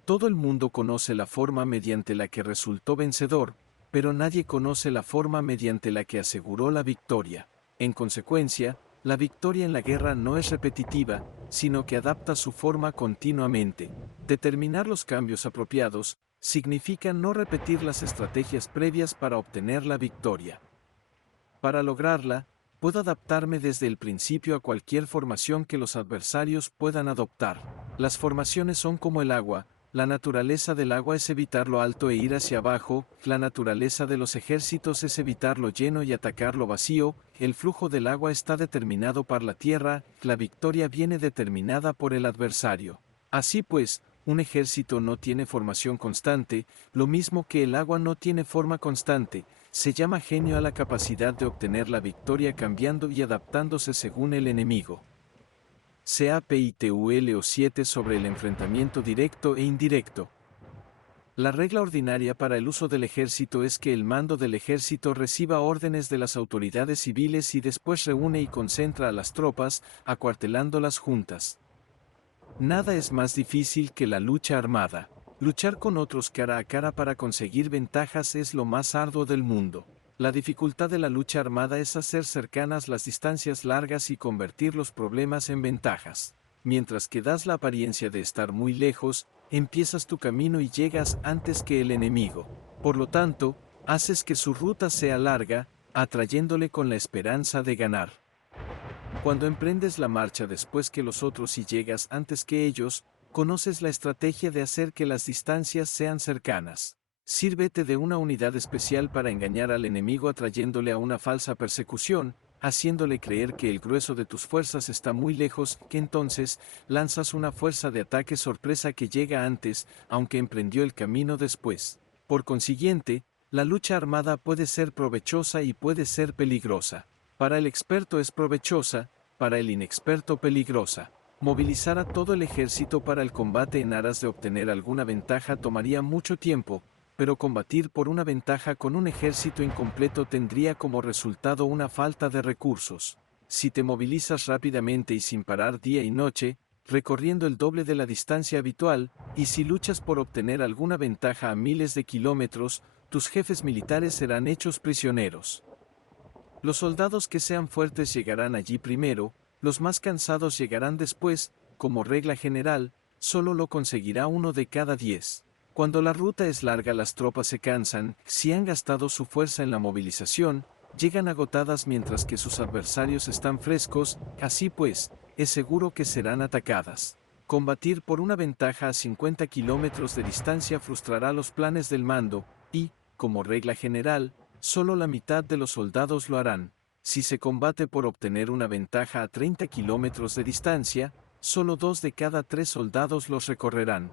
Todo el mundo conoce la forma mediante la que resultó vencedor, pero nadie conoce la forma mediante la que aseguró la victoria. En consecuencia, la victoria en la guerra no es repetitiva, sino que adapta su forma continuamente. Determinar los cambios apropiados significa no repetir las estrategias previas para obtener la victoria. Para lograrla, puedo adaptarme desde el principio a cualquier formación que los adversarios puedan adoptar. Las formaciones son como el agua. La naturaleza del agua es evitar lo alto e ir hacia abajo, la naturaleza de los ejércitos es evitar lo lleno y atacar lo vacío, el flujo del agua está determinado por la tierra, la victoria viene determinada por el adversario. Así pues, un ejército no tiene formación constante, lo mismo que el agua no tiene forma constante, Se llama genio a la capacidad de obtener la victoria cambiando y adaptándose según el enemigo. Capítulo 7 sobre el enfrentamiento directo e indirecto. La regla ordinaria para el uso del ejército es que el mando del ejército reciba órdenes de las autoridades civiles y después reúne y concentra a las tropas, acuartelándolas juntas. Nada es más difícil que la lucha armada. Luchar con otros cara a cara para conseguir ventajas es lo más arduo del mundo. La dificultad de la lucha armada es hacer cercanas las distancias largas y convertir los problemas en ventajas. Mientras que das la apariencia de estar muy lejos, empiezas tu camino y llegas antes que el enemigo. Por lo tanto, haces que su ruta sea larga, atrayéndole con la esperanza de ganar. Cuando emprendes la marcha después que los otros y llegas antes que ellos, conoces la estrategia de hacer que las distancias sean cercanas. Sírvete de una unidad especial para engañar al enemigo atrayéndole a una falsa persecución, haciéndole creer que el grueso de tus fuerzas está muy lejos, que entonces lanzas una fuerza de ataque sorpresa que llega antes, aunque emprendió el camino después. Por consiguiente, la lucha armada puede ser provechosa y puede ser peligrosa. Para el experto es provechosa, para el inexperto peligrosa. Movilizar a todo el ejército para el combate en aras de obtener alguna ventaja tomaría mucho tiempo, pero combatir por una ventaja con un ejército incompleto tendría como resultado una falta de recursos. Si te movilizas rápidamente y sin parar día y noche, recorriendo el doble de la distancia habitual, y si luchas por obtener alguna ventaja a miles de kilómetros, tus jefes militares serán hechos prisioneros. Los soldados que sean fuertes llegarán allí primero, los más cansados llegarán después, como regla general, solo lo conseguirá 1 de cada 10. Cuando la ruta es larga las tropas se cansan, si han gastado su fuerza en la movilización, llegan agotadas mientras que sus adversarios están frescos, así pues, es seguro que serán atacadas. Combatir por una ventaja a 50 kilómetros de distancia frustrará los planes del mando, y, como regla general, solo la mitad de los soldados lo harán. Si se combate por obtener una ventaja a 30 kilómetros de distancia, solo 2 de cada 3 soldados los recorrerán.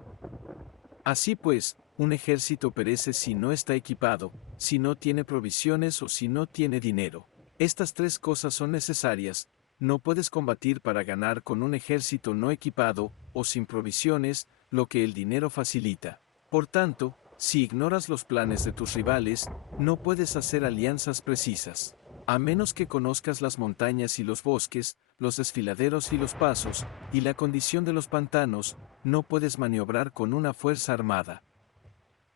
Así pues, un ejército perece si no está equipado, si no tiene provisiones o si no tiene dinero. Estas 3 cosas son necesarias. No puedes combatir para ganar con un ejército no equipado o sin provisiones, lo que el dinero facilita. Por tanto, si ignoras los planes de tus rivales, no puedes hacer alianzas precisas. A menos que conozcas las montañas y los bosques, los desfiladeros y los pasos, y la condición de los pantanos, no puedes maniobrar con una fuerza armada.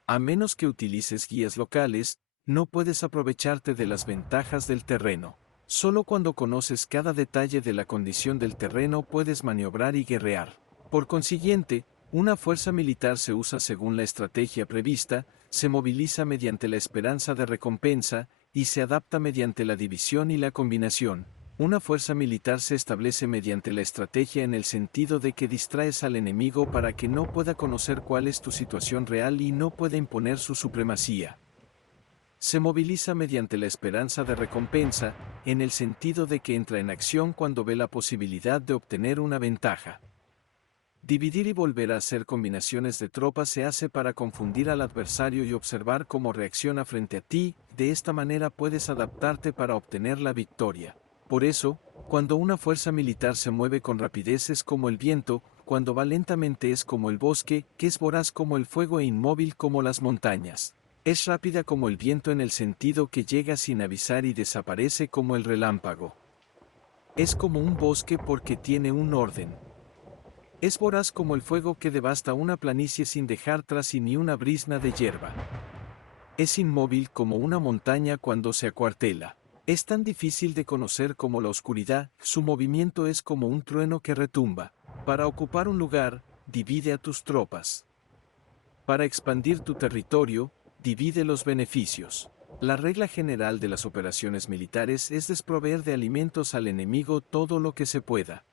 A menos que utilices guías locales, no puedes aprovecharte de las ventajas del terreno. Solo cuando conoces cada detalle de la condición del terreno puedes maniobrar y guerrear. Por consiguiente, una fuerza militar se usa según la estrategia prevista, se moviliza mediante la esperanza de recompensa, y se adapta mediante la división y la combinación. Una fuerza militar se establece mediante la estrategia en el sentido de que distraes al enemigo para que no pueda conocer cuál es tu situación real y no pueda imponer su supremacía. Se moviliza mediante la esperanza de recompensa, en el sentido de que entra en acción cuando ve la posibilidad de obtener una ventaja. Dividir y volver a hacer combinaciones de tropas se hace para confundir al adversario y observar cómo reacciona frente a ti, de esta manera puedes adaptarte para obtener la victoria. Por eso, cuando una fuerza militar se mueve con rapidez es como el viento, cuando va lentamente es como el bosque, que es voraz como el fuego e inmóvil como las montañas. Es rápida como el viento en el sentido que llega sin avisar y desaparece como el relámpago. Es como un bosque porque tiene un orden. Es voraz como el fuego que devasta una planicie sin dejar tras sí ni una brizna de hierba. Es inmóvil como una montaña cuando se acuartela. Es tan difícil de conocer como la oscuridad, su movimiento es como un trueno que retumba. Para ocupar un lugar, divide a tus tropas. Para expandir tu territorio, divide los beneficios. La regla general de las operaciones militares es desproveer de alimentos al enemigo todo lo que se pueda.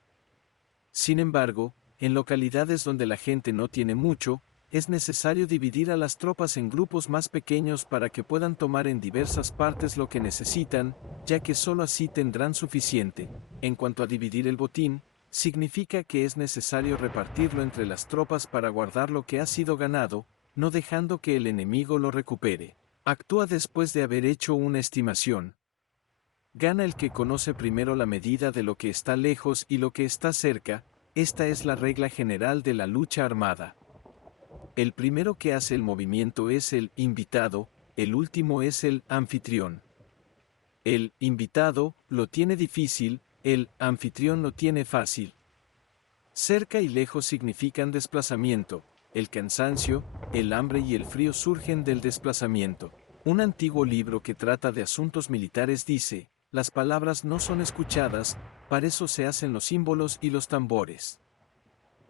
Sin embargo, en localidades donde la gente no tiene mucho, es necesario dividir a las tropas en grupos más pequeños para que puedan tomar en diversas partes lo que necesitan, ya que solo así tendrán suficiente. En cuanto a dividir el botín, significa que es necesario repartirlo entre las tropas para guardar lo que ha sido ganado, no dejando que el enemigo lo recupere. Actúa después de haber hecho una estimación. Gana el que conoce primero la medida de lo que está lejos y lo que está cerca. Esta es la regla general de la lucha armada. El primero que hace el movimiento es el invitado, el último es el anfitrión. El invitado lo tiene difícil, el anfitrión lo tiene fácil. Cerca y lejos significan desplazamiento, el cansancio, el hambre y el frío surgen del desplazamiento. Un antiguo libro que trata de asuntos militares dice, las palabras no son escuchadas, para eso se hacen los símbolos y los tambores.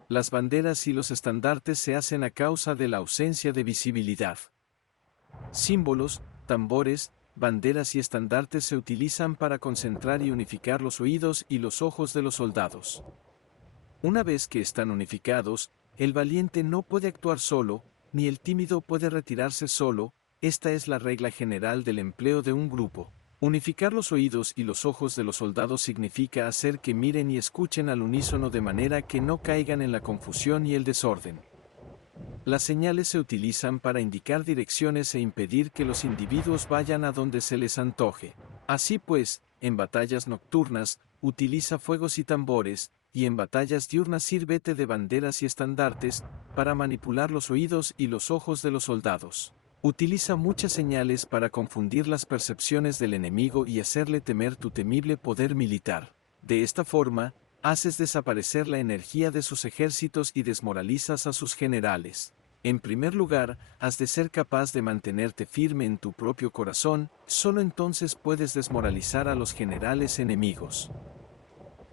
Las banderas y los estandartes se hacen a causa de la ausencia de visibilidad. Símbolos, tambores, banderas y estandartes se utilizan para concentrar y unificar los oídos y los ojos de los soldados. Una vez que están unificados, el valiente no puede actuar solo, ni el tímido puede retirarse solo. Esta es la regla general del empleo de un grupo. Unificar los oídos y los ojos de los soldados significa hacer que miren y escuchen al unísono de manera que no caigan en la confusión y el desorden. Las señales se utilizan para indicar direcciones e impedir que los individuos vayan a donde se les antoje. Así pues, en batallas nocturnas, utiliza fuegos y tambores, y en batallas diurnas sírvete de banderas y estandartes, para manipular los oídos y los ojos de los soldados. Utiliza muchas señales para confundir las percepciones del enemigo y hacerle temer tu temible poder militar. De esta forma, haces desaparecer la energía de sus ejércitos y desmoralizas a sus generales. En primer lugar, has de ser capaz de mantenerte firme en tu propio corazón, solo entonces puedes desmoralizar a los generales enemigos.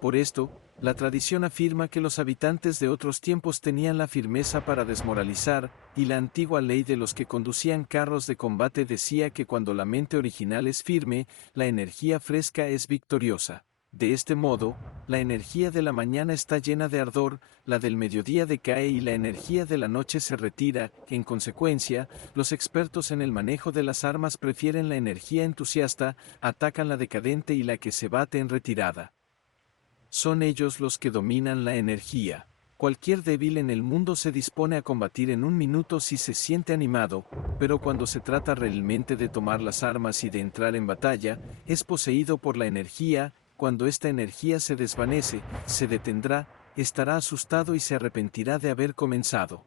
Por esto, la tradición afirma que los habitantes de otros tiempos tenían la firmeza para desmoralizar, y la antigua ley de los que conducían carros de combate decía que cuando la mente original es firme, la energía fresca es victoriosa. De este modo, la energía de la mañana está llena de ardor, la del mediodía decae y la energía de la noche se retira. En consecuencia, los expertos en el manejo de las armas prefieren la energía entusiasta, atacan la decadente y la que se bate en retirada. Son ellos los que dominan la energía. Cualquier débil en el mundo se dispone a combatir en un minuto si se siente animado, pero cuando se trata realmente de tomar las armas y de entrar en batalla, es poseído por la energía. Cuando esta energía se desvanece, se detendrá, estará asustado y se arrepentirá de haber comenzado.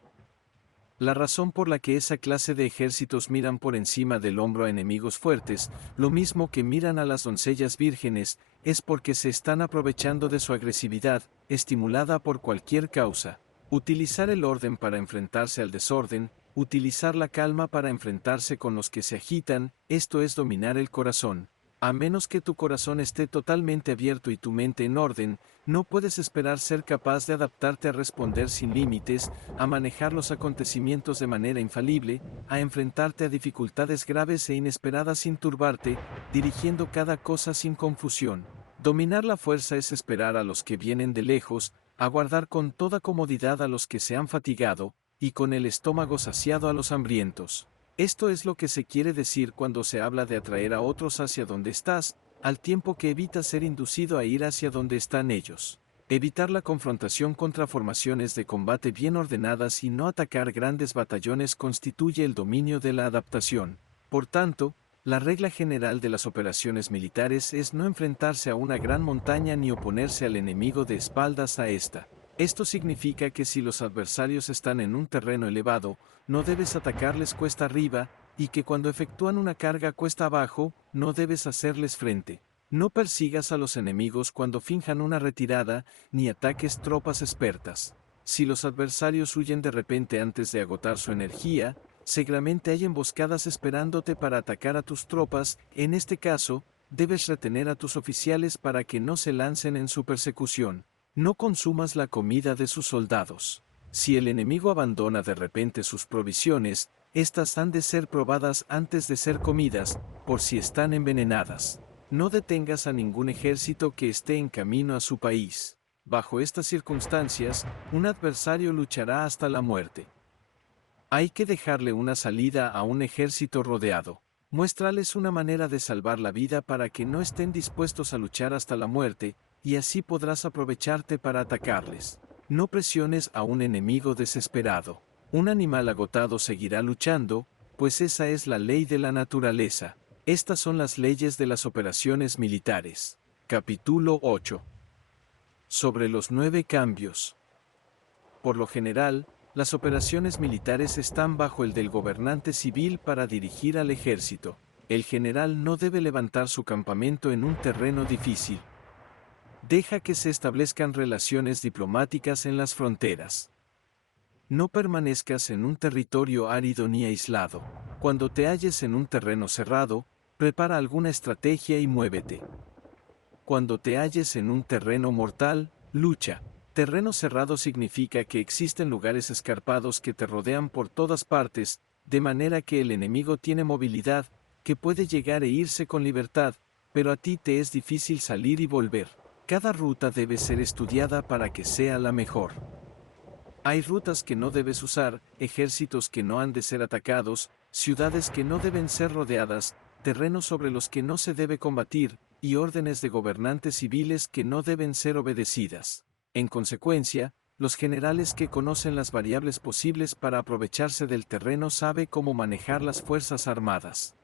La razón por la que esa clase de ejércitos miran por encima del hombro a enemigos fuertes, lo mismo que miran a las doncellas vírgenes, es porque se están aprovechando de su agresividad, estimulada por cualquier causa. Utilizar el orden para enfrentarse al desorden, utilizar la calma para enfrentarse con los que se agitan, esto es dominar el corazón. A menos que tu corazón esté totalmente abierto y tu mente en orden, no puedes esperar ser capaz de adaptarte a responder sin límites, a manejar los acontecimientos de manera infalible, a enfrentarte a dificultades graves e inesperadas sin turbarte, dirigiendo cada cosa sin confusión. Dominar la fuerza es esperar a los que vienen de lejos, aguardar con toda comodidad a los que se han fatigado, y con el estómago saciado a los hambrientos. Esto es lo que se quiere decir cuando se habla de atraer a otros hacia donde estás, al tiempo que evitas ser inducido a ir hacia donde están ellos. Evitar la confrontación contra formaciones de combate bien ordenadas y no atacar grandes batallones constituye el dominio de la adaptación. Por tanto, la regla general de las operaciones militares es no enfrentarse a una gran montaña ni oponerse al enemigo de espaldas a esta. Esto significa que si los adversarios están en un terreno elevado, no debes atacarles cuesta arriba, y que cuando efectúan una carga cuesta abajo, no debes hacerles frente. No persigas a los enemigos cuando finjan una retirada, ni ataques tropas expertas. Si los adversarios huyen de repente antes de agotar su energía, seguramente hay emboscadas esperándote para atacar a tus tropas. En este caso, debes retener a tus oficiales para que no se lancen en su persecución. No consumas la comida de sus soldados. Si el enemigo abandona de repente sus provisiones, estas han de ser probadas antes de ser comidas, por si están envenenadas. No detengas a ningún ejército que esté en camino a su país. Bajo estas circunstancias, un adversario luchará hasta la muerte. Hay que dejarle una salida a un ejército rodeado. Muéstrales una manera de salvar la vida para que no estén dispuestos a luchar hasta la muerte, y así podrás aprovecharte para atacarles. No presiones a un enemigo desesperado. Un animal agotado seguirá luchando, pues esa es la ley de la naturaleza. Estas son las leyes de las operaciones militares. Capítulo 8. Sobre los 9 cambios. Por lo general, las operaciones militares están bajo el del gobernante civil para dirigir al ejército. El general no debe levantar su campamento en un terreno difícil. Deja que se establezcan relaciones diplomáticas en las fronteras. No permanezcas en un territorio árido ni aislado. Cuando te halles en un terreno cerrado, prepara alguna estrategia y muévete. Cuando te halles en un terreno mortal, lucha. Terreno cerrado significa que existen lugares escarpados que te rodean por todas partes, de manera que el enemigo tiene movilidad, que puede llegar e irse con libertad, pero a ti te es difícil salir y volver. Cada ruta debe ser estudiada para que sea la mejor. Hay rutas que no debes usar, ejércitos que no han de ser atacados, ciudades que no deben ser rodeadas, terrenos sobre los que no se debe combatir, y órdenes de gobernantes civiles que no deben ser obedecidas. En consecuencia, los generales que conocen las variables posibles para aprovecharse del terreno saben cómo manejar las fuerzas armadas.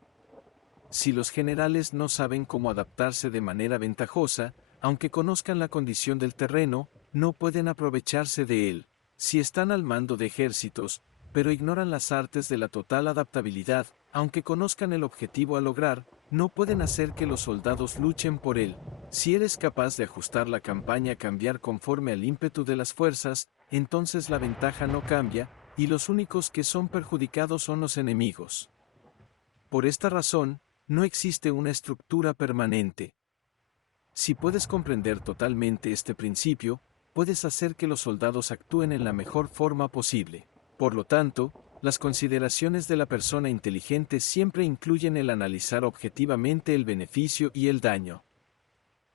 Si los generales no saben cómo adaptarse de manera ventajosa, aunque conozcan la condición del terreno, no pueden aprovecharse de él. Si están al mando de ejércitos, pero ignoran las artes de la total adaptabilidad, aunque conozcan el objetivo a lograr, no pueden hacer que los soldados luchen por él. Si eres capaz de ajustar la campaña a cambiar conforme al ímpetu de las fuerzas, entonces la ventaja no cambia, y los únicos que son perjudicados son los enemigos. Por esta razón, no existe una estructura permanente. Si puedes comprender totalmente este principio, puedes hacer que los soldados actúen en la mejor forma posible. Por lo tanto, las consideraciones de la persona inteligente siempre incluyen el analizar objetivamente el beneficio y el daño.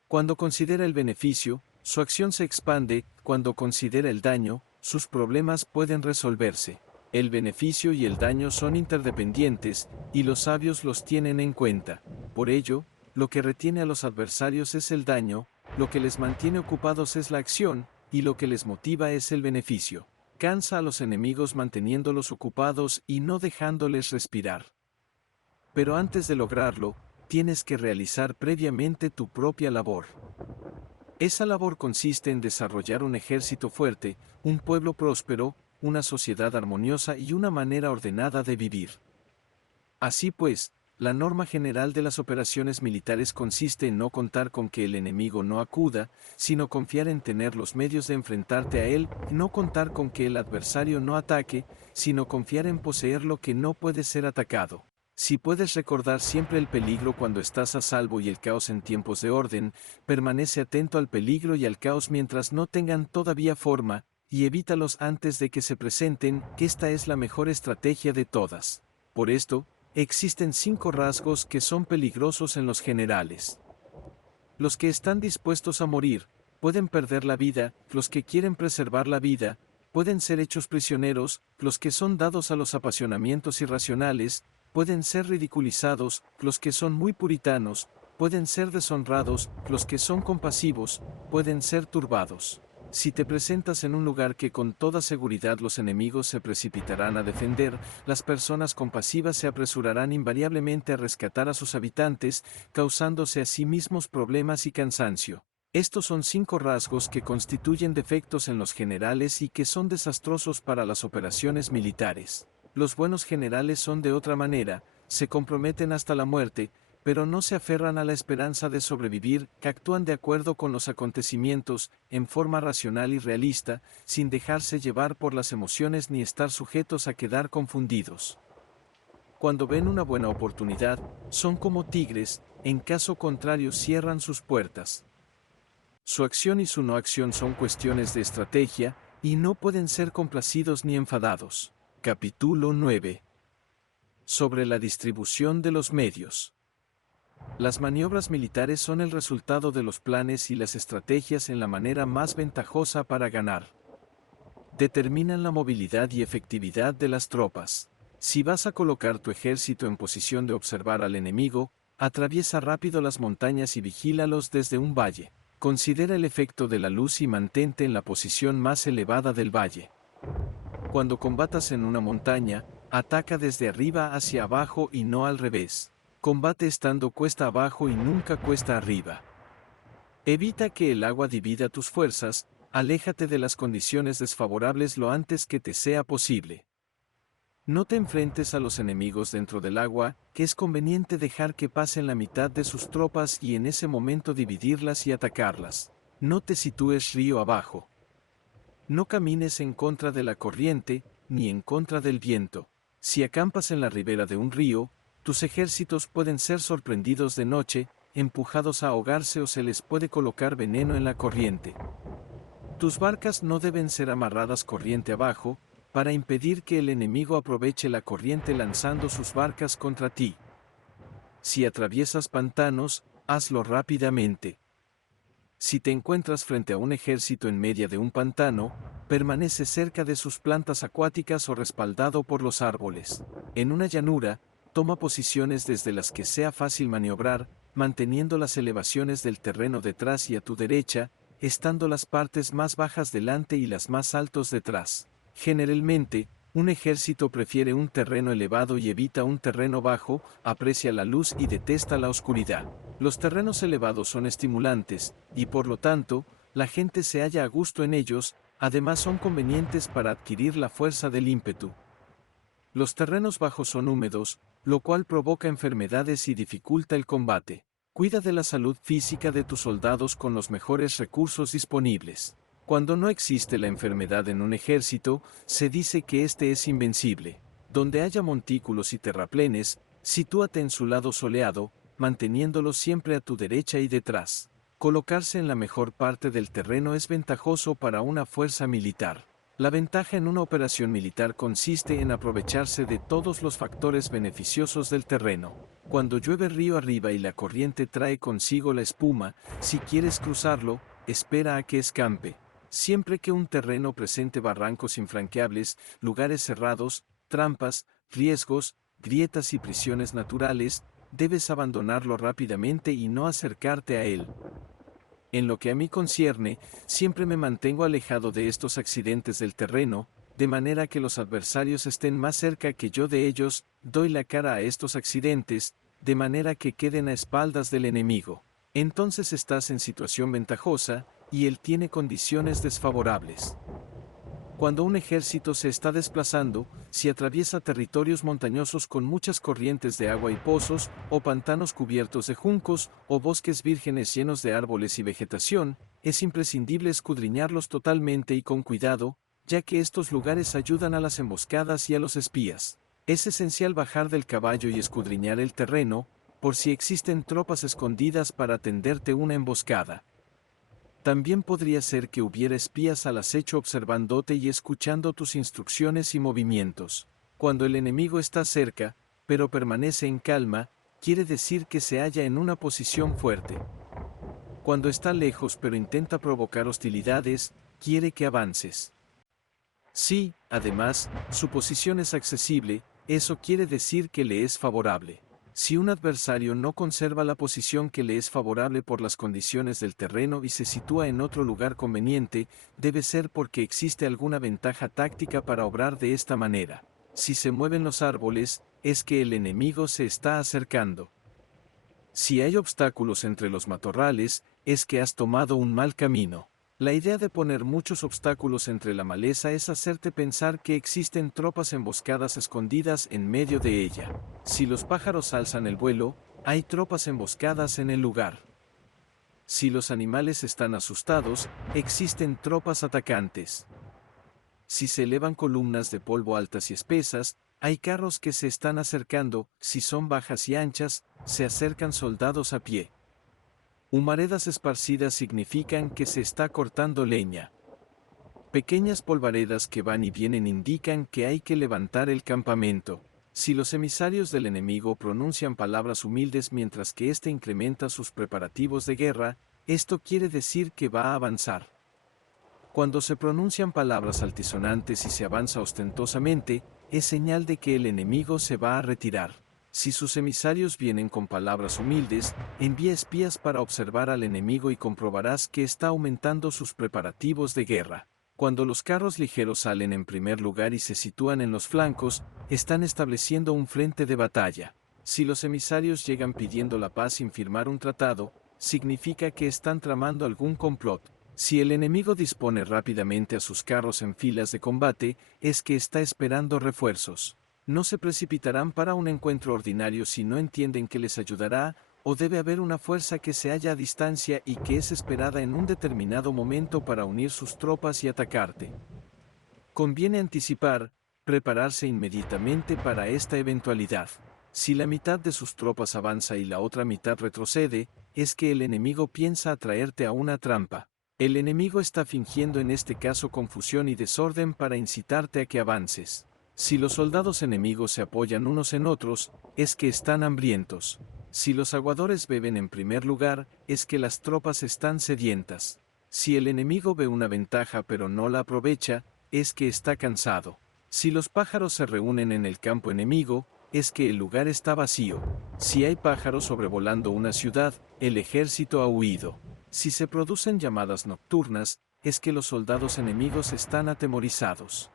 Cuando considera el beneficio, su acción se expande; cuando considera el daño, sus problemas pueden resolverse. El beneficio y el daño son interdependientes, y los sabios los tienen en cuenta. Por ello, lo que retiene a los adversarios es el daño, lo que les mantiene ocupados es la acción, y lo que les motiva es el beneficio. Cansa a los enemigos manteniéndolos ocupados y no dejándoles respirar. Pero antes de lograrlo, tienes que realizar previamente tu propia labor. Esa labor consiste en desarrollar un ejército fuerte, un pueblo próspero, una sociedad armoniosa y una manera ordenada de vivir. Así pues, la norma general de las operaciones militares consiste en no contar con que el enemigo no acuda, sino confiar en tener los medios de enfrentarte a él; no contar con que el adversario no ataque, sino confiar en poseer lo que no puede ser atacado. Si puedes recordar siempre el peligro cuando estás a salvo y el caos en tiempos de orden, permanece atento al peligro y al caos mientras no tengan todavía forma, y evítalos antes de que se presenten, que esta es la mejor estrategia de todas. Por esto, existen 5 rasgos que son peligrosos en los generales. Los que están dispuestos a morir, pueden perder la vida; los que quieren preservar la vida, pueden ser hechos prisioneros; los que son dados a los apasionamientos irracionales, pueden ser ridiculizados; los que son muy puritanos, pueden ser deshonrados; los que son compasivos, pueden ser turbados. Si te presentas en un lugar que con toda seguridad los enemigos se precipitarán a defender, las personas compasivas se apresurarán invariablemente a rescatar a sus habitantes, causándose a sí mismos problemas y cansancio. Estos son 5 rasgos que constituyen defectos en los generales y que son desastrosos para las operaciones militares. Los buenos generales son de otra manera, se comprometen hasta la muerte, pero no se aferran a la esperanza de sobrevivir, que actúan de acuerdo con los acontecimientos, en forma racional y realista, sin dejarse llevar por las emociones ni estar sujetos a quedar confundidos. Cuando ven una buena oportunidad, son como tigres; en caso contrario cierran sus puertas. Su acción y su no acción son cuestiones de estrategia, y no pueden ser complacidos ni enfadados. Capítulo 9. Sobre la distribución de los medios. Las maniobras militares son el resultado de los planes y las estrategias en la manera más ventajosa para ganar. Determinan la movilidad y efectividad de las tropas. Si vas a colocar tu ejército en posición de observar al enemigo, atraviesa rápido las montañas y vigílalos desde un valle. Considera el efecto de la luz y mantente en la posición más elevada del valle. Cuando combatas en una montaña, Ataca desde arriba hacia abajo y no al revés. Combate estando cuesta abajo y nunca cuesta arriba. Evita que el agua divida tus fuerzas, aléjate de las condiciones desfavorables lo antes que te sea posible. No te enfrentes a los enemigos dentro del agua, que es conveniente dejar que pasen la mitad de sus tropas y en ese momento dividirlas y atacarlas. No te sitúes río abajo. No camines en contra de la corriente, ni en contra del viento. Si acampas en la ribera de un río, tus ejércitos pueden ser sorprendidos de noche, empujados a ahogarse o se les puede colocar veneno en la corriente. Tus barcas no deben ser amarradas corriente abajo, para impedir que el enemigo aproveche la corriente lanzando sus barcas contra ti. Si atraviesas pantanos, hazlo rápidamente. Si te encuentras frente a un ejército en medio de un pantano, permanece cerca de sus plantas acuáticas o respaldado por los árboles. En una llanura, toma posiciones desde las que sea fácil maniobrar, manteniendo las elevaciones del terreno detrás y a tu derecha, estando las partes más bajas delante y las más altos detrás. Generalmente, un ejército prefiere un terreno elevado y evita un terreno bajo, aprecia la luz y detesta la oscuridad. Los terrenos elevados son estimulantes, y por lo tanto, la gente se halla a gusto en ellos, además son convenientes para adquirir la fuerza del ímpetu. Los terrenos bajos son húmedos, lo cual provoca enfermedades y dificulta el combate. Cuida de la salud física de tus soldados con los mejores recursos disponibles. Cuando no existe la enfermedad en un ejército, se dice que éste es invencible. Donde haya montículos y terraplenes, sitúate en su lado soleado, manteniéndolo siempre a tu derecha y detrás. Colocarse en la mejor parte del terreno es ventajoso para una fuerza militar. La ventaja en una operación militar consiste en aprovecharse de todos los factores beneficiosos del terreno. Cuando llueve río arriba y la corriente trae consigo la espuma, si quieres cruzarlo, espera a que escampe. Siempre que un terreno presente barrancos infranqueables, lugares cerrados, trampas, riesgos, grietas y prisiones naturales, debes abandonarlo rápidamente y no acercarte a él. En lo que a mí concierne, siempre me mantengo alejado de estos accidentes del terreno, de manera que los adversarios estén más cerca que yo de ellos, doy la cara a estos accidentes, de manera que queden a espaldas del enemigo. Entonces estás en situación ventajosa, y él tiene condiciones desfavorables. Cuando un ejército se está desplazando, si atraviesa territorios montañosos con muchas corrientes de agua y pozos, o pantanos cubiertos de juncos, o bosques vírgenes llenos de árboles y vegetación, es imprescindible escudriñarlos totalmente y con cuidado, ya que estos lugares ayudan a las emboscadas y a los espías. Es esencial bajar del caballo y escudriñar el terreno, por si existen tropas escondidas para tenderte una emboscada. También podría ser que hubiera espías al acecho observándote y escuchando tus instrucciones y movimientos. Cuando el enemigo está cerca, pero permanece en calma, quiere decir que se halla en una posición fuerte. Cuando está lejos pero intenta provocar hostilidades, quiere que avances. Si, además, su posición es accesible, eso quiere decir que le es favorable. Si un adversario no conserva la posición que le es favorable por las condiciones del terreno y se sitúa en otro lugar conveniente, debe ser porque existe alguna ventaja táctica para obrar de esta manera. Si se mueven los árboles, es que el enemigo se está acercando. Si hay obstáculos entre los matorrales, es que has tomado un mal camino. La idea de poner muchos obstáculos entre la maleza es hacerte pensar que existen tropas emboscadas escondidas en medio de ella. Si los pájaros alzan el vuelo, hay tropas emboscadas en el lugar. Si los animales están asustados, existen tropas atacantes. Si se elevan columnas de polvo altas y espesas, hay carros que se están acercando. Si son bajas y anchas, se acercan soldados a pie. Humaredas esparcidas significan que se está cortando leña. Pequeñas polvaredas que van y vienen indican que hay que levantar el campamento. Si los emisarios del enemigo pronuncian palabras humildes mientras que éste incrementa sus preparativos de guerra, esto quiere decir que va a avanzar. Cuando se pronuncian palabras altisonantes y se avanza ostentosamente, es señal de que el enemigo se va a retirar. Si sus emisarios vienen con palabras humildes, envía espías para observar al enemigo y comprobarás que está aumentando sus preparativos de guerra. Cuando los carros ligeros salen en primer lugar y se sitúan en los flancos, están estableciendo un frente de batalla. Si los emisarios llegan pidiendo la paz sin firmar un tratado, significa que están tramando algún complot. Si el enemigo dispone rápidamente a sus carros en filas de combate, es que está esperando refuerzos. No se precipitarán para un encuentro ordinario si no entienden que les ayudará, o debe haber una fuerza que se halla a distancia y que es esperada en un determinado momento para unir sus tropas y atacarte. Conviene anticipar, prepararse inmediatamente para esta eventualidad. Si la mitad de sus tropas avanza y la otra mitad retrocede, es que el enemigo piensa atraerte a una trampa. El enemigo está fingiendo en este caso confusión y desorden para incitarte a que avances. Si los soldados enemigos se apoyan unos en otros, es que están hambrientos. Si los aguadores beben en primer lugar, es que las tropas están sedientas. Si el enemigo ve una ventaja pero no la aprovecha, es que está cansado. Si los pájaros se reúnen en el campo enemigo, es que el lugar está vacío. Si hay pájaros sobrevolando una ciudad, el ejército ha huido. Si se producen llamadas nocturnas, es que los soldados enemigos están atemorizados.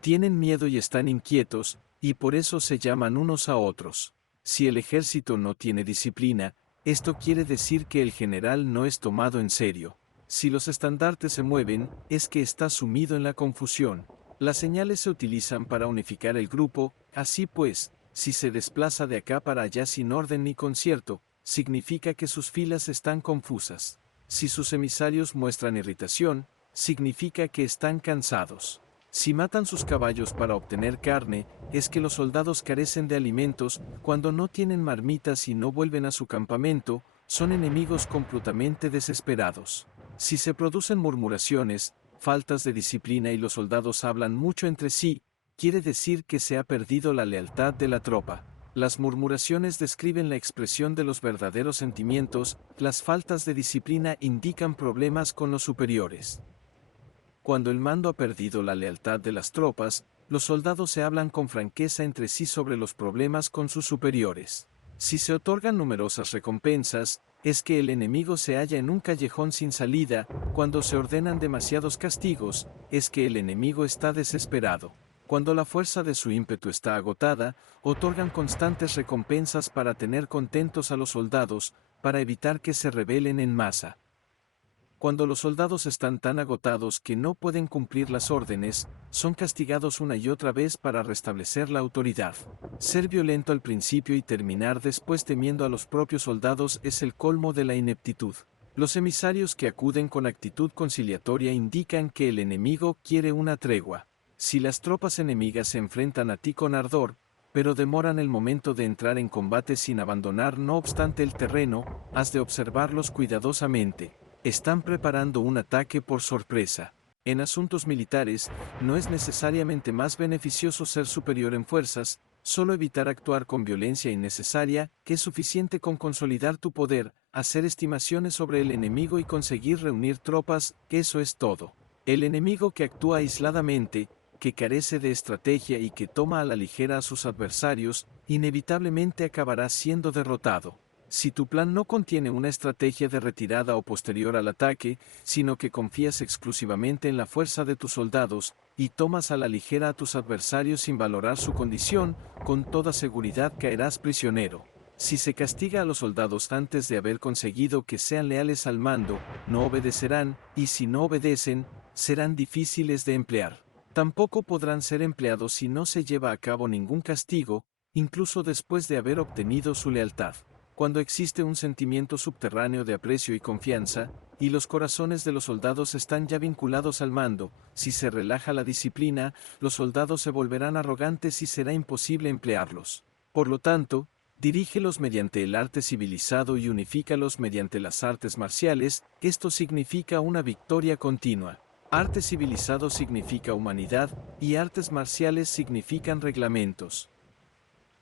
Tienen miedo y están inquietos, y por eso se llaman unos a otros. Si el ejército no tiene disciplina, esto quiere decir que el general no es tomado en serio. Si los estandartes se mueven, es que está sumido en la confusión. Las señales se utilizan para unificar el grupo, así pues, si se desplaza de acá para allá sin orden ni concierto, significa que sus filas están confusas. Si sus emisarios muestran irritación, significa que están cansados. Si matan sus caballos para obtener carne, es que los soldados carecen de alimentos, cuando no tienen marmitas y no vuelven a su campamento, son enemigos completamente desesperados. Si se producen murmuraciones, faltas de disciplina y los soldados hablan mucho entre sí, quiere decir que se ha perdido la lealtad de la tropa. Las murmuraciones describen la expresión de los verdaderos sentimientos, las faltas de disciplina indican problemas con los superiores. Cuando el mando ha perdido la lealtad de las tropas, los soldados se hablan con franqueza entre sí sobre los problemas con sus superiores. Si se otorgan numerosas recompensas, es que el enemigo se halla en un callejón sin salida. Cuando se ordenan demasiados castigos, es que el enemigo está desesperado. Cuando la fuerza de su ímpetu está agotada, otorgan constantes recompensas para tener contentos a los soldados, para evitar que se rebelen en masa. Cuando los soldados están tan agotados que no pueden cumplir las órdenes, son castigados una y otra vez para restablecer la autoridad. Ser violento al principio y terminar después temiendo a los propios soldados es el colmo de la ineptitud. Los emisarios que acuden con actitud conciliatoria indican que el enemigo quiere una tregua. Si las tropas enemigas se enfrentan a ti con ardor, pero demoran el momento de entrar en combate sin abandonar no obstante el terreno, has de observarlos cuidadosamente. Están preparando un ataque por sorpresa. En asuntos militares, no es necesariamente más beneficioso ser superior en fuerzas, solo evitar actuar con violencia innecesaria, que es suficiente con consolidar tu poder, hacer estimaciones sobre el enemigo y conseguir reunir tropas, que eso es todo. El enemigo que actúa aisladamente, que carece de estrategia y que toma a la ligera a sus adversarios, inevitablemente acabará siendo derrotado. Si tu plan no contiene una estrategia de retirada o posterior al ataque, sino que confías exclusivamente en la fuerza de tus soldados, y tomas a la ligera a tus adversarios sin valorar su condición, con toda seguridad caerás prisionero. Si se castiga a los soldados antes de haber conseguido que sean leales al mando, no obedecerán, y si no obedecen, serán difíciles de emplear. Tampoco podrán ser empleados si no se lleva a cabo ningún castigo, incluso después de haber obtenido su lealtad. Cuando existe un sentimiento subterráneo de aprecio y confianza, y los corazones de los soldados están ya vinculados al mando, si se relaja la disciplina, los soldados se volverán arrogantes y será imposible emplearlos. Por lo tanto, dirígelos mediante el arte civilizado y unifícalos mediante las artes marciales, esto significa una victoria continua. Arte civilizado significa humanidad, y artes marciales significan reglamentos.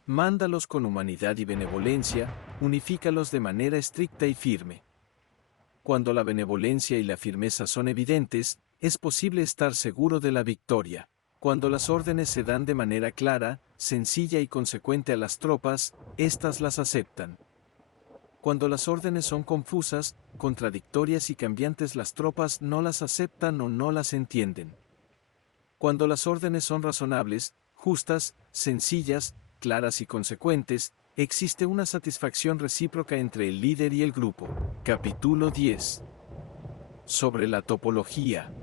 Mándalos con humanidad y benevolencia, unifícalos de manera estricta y firme. Cuando la benevolencia y la firmeza son evidentes, es posible estar seguro de la victoria. Cuando las órdenes se dan de manera clara, sencilla y consecuente a las tropas, éstas las aceptan. Cuando las órdenes son confusas, contradictorias y cambiantes, las tropas no las aceptan o no las entienden. Cuando las órdenes son razonables, justas, sencillas, claras y consecuentes, existe una satisfacción recíproca entre el líder y el grupo. Capítulo 10. Sobre la topología.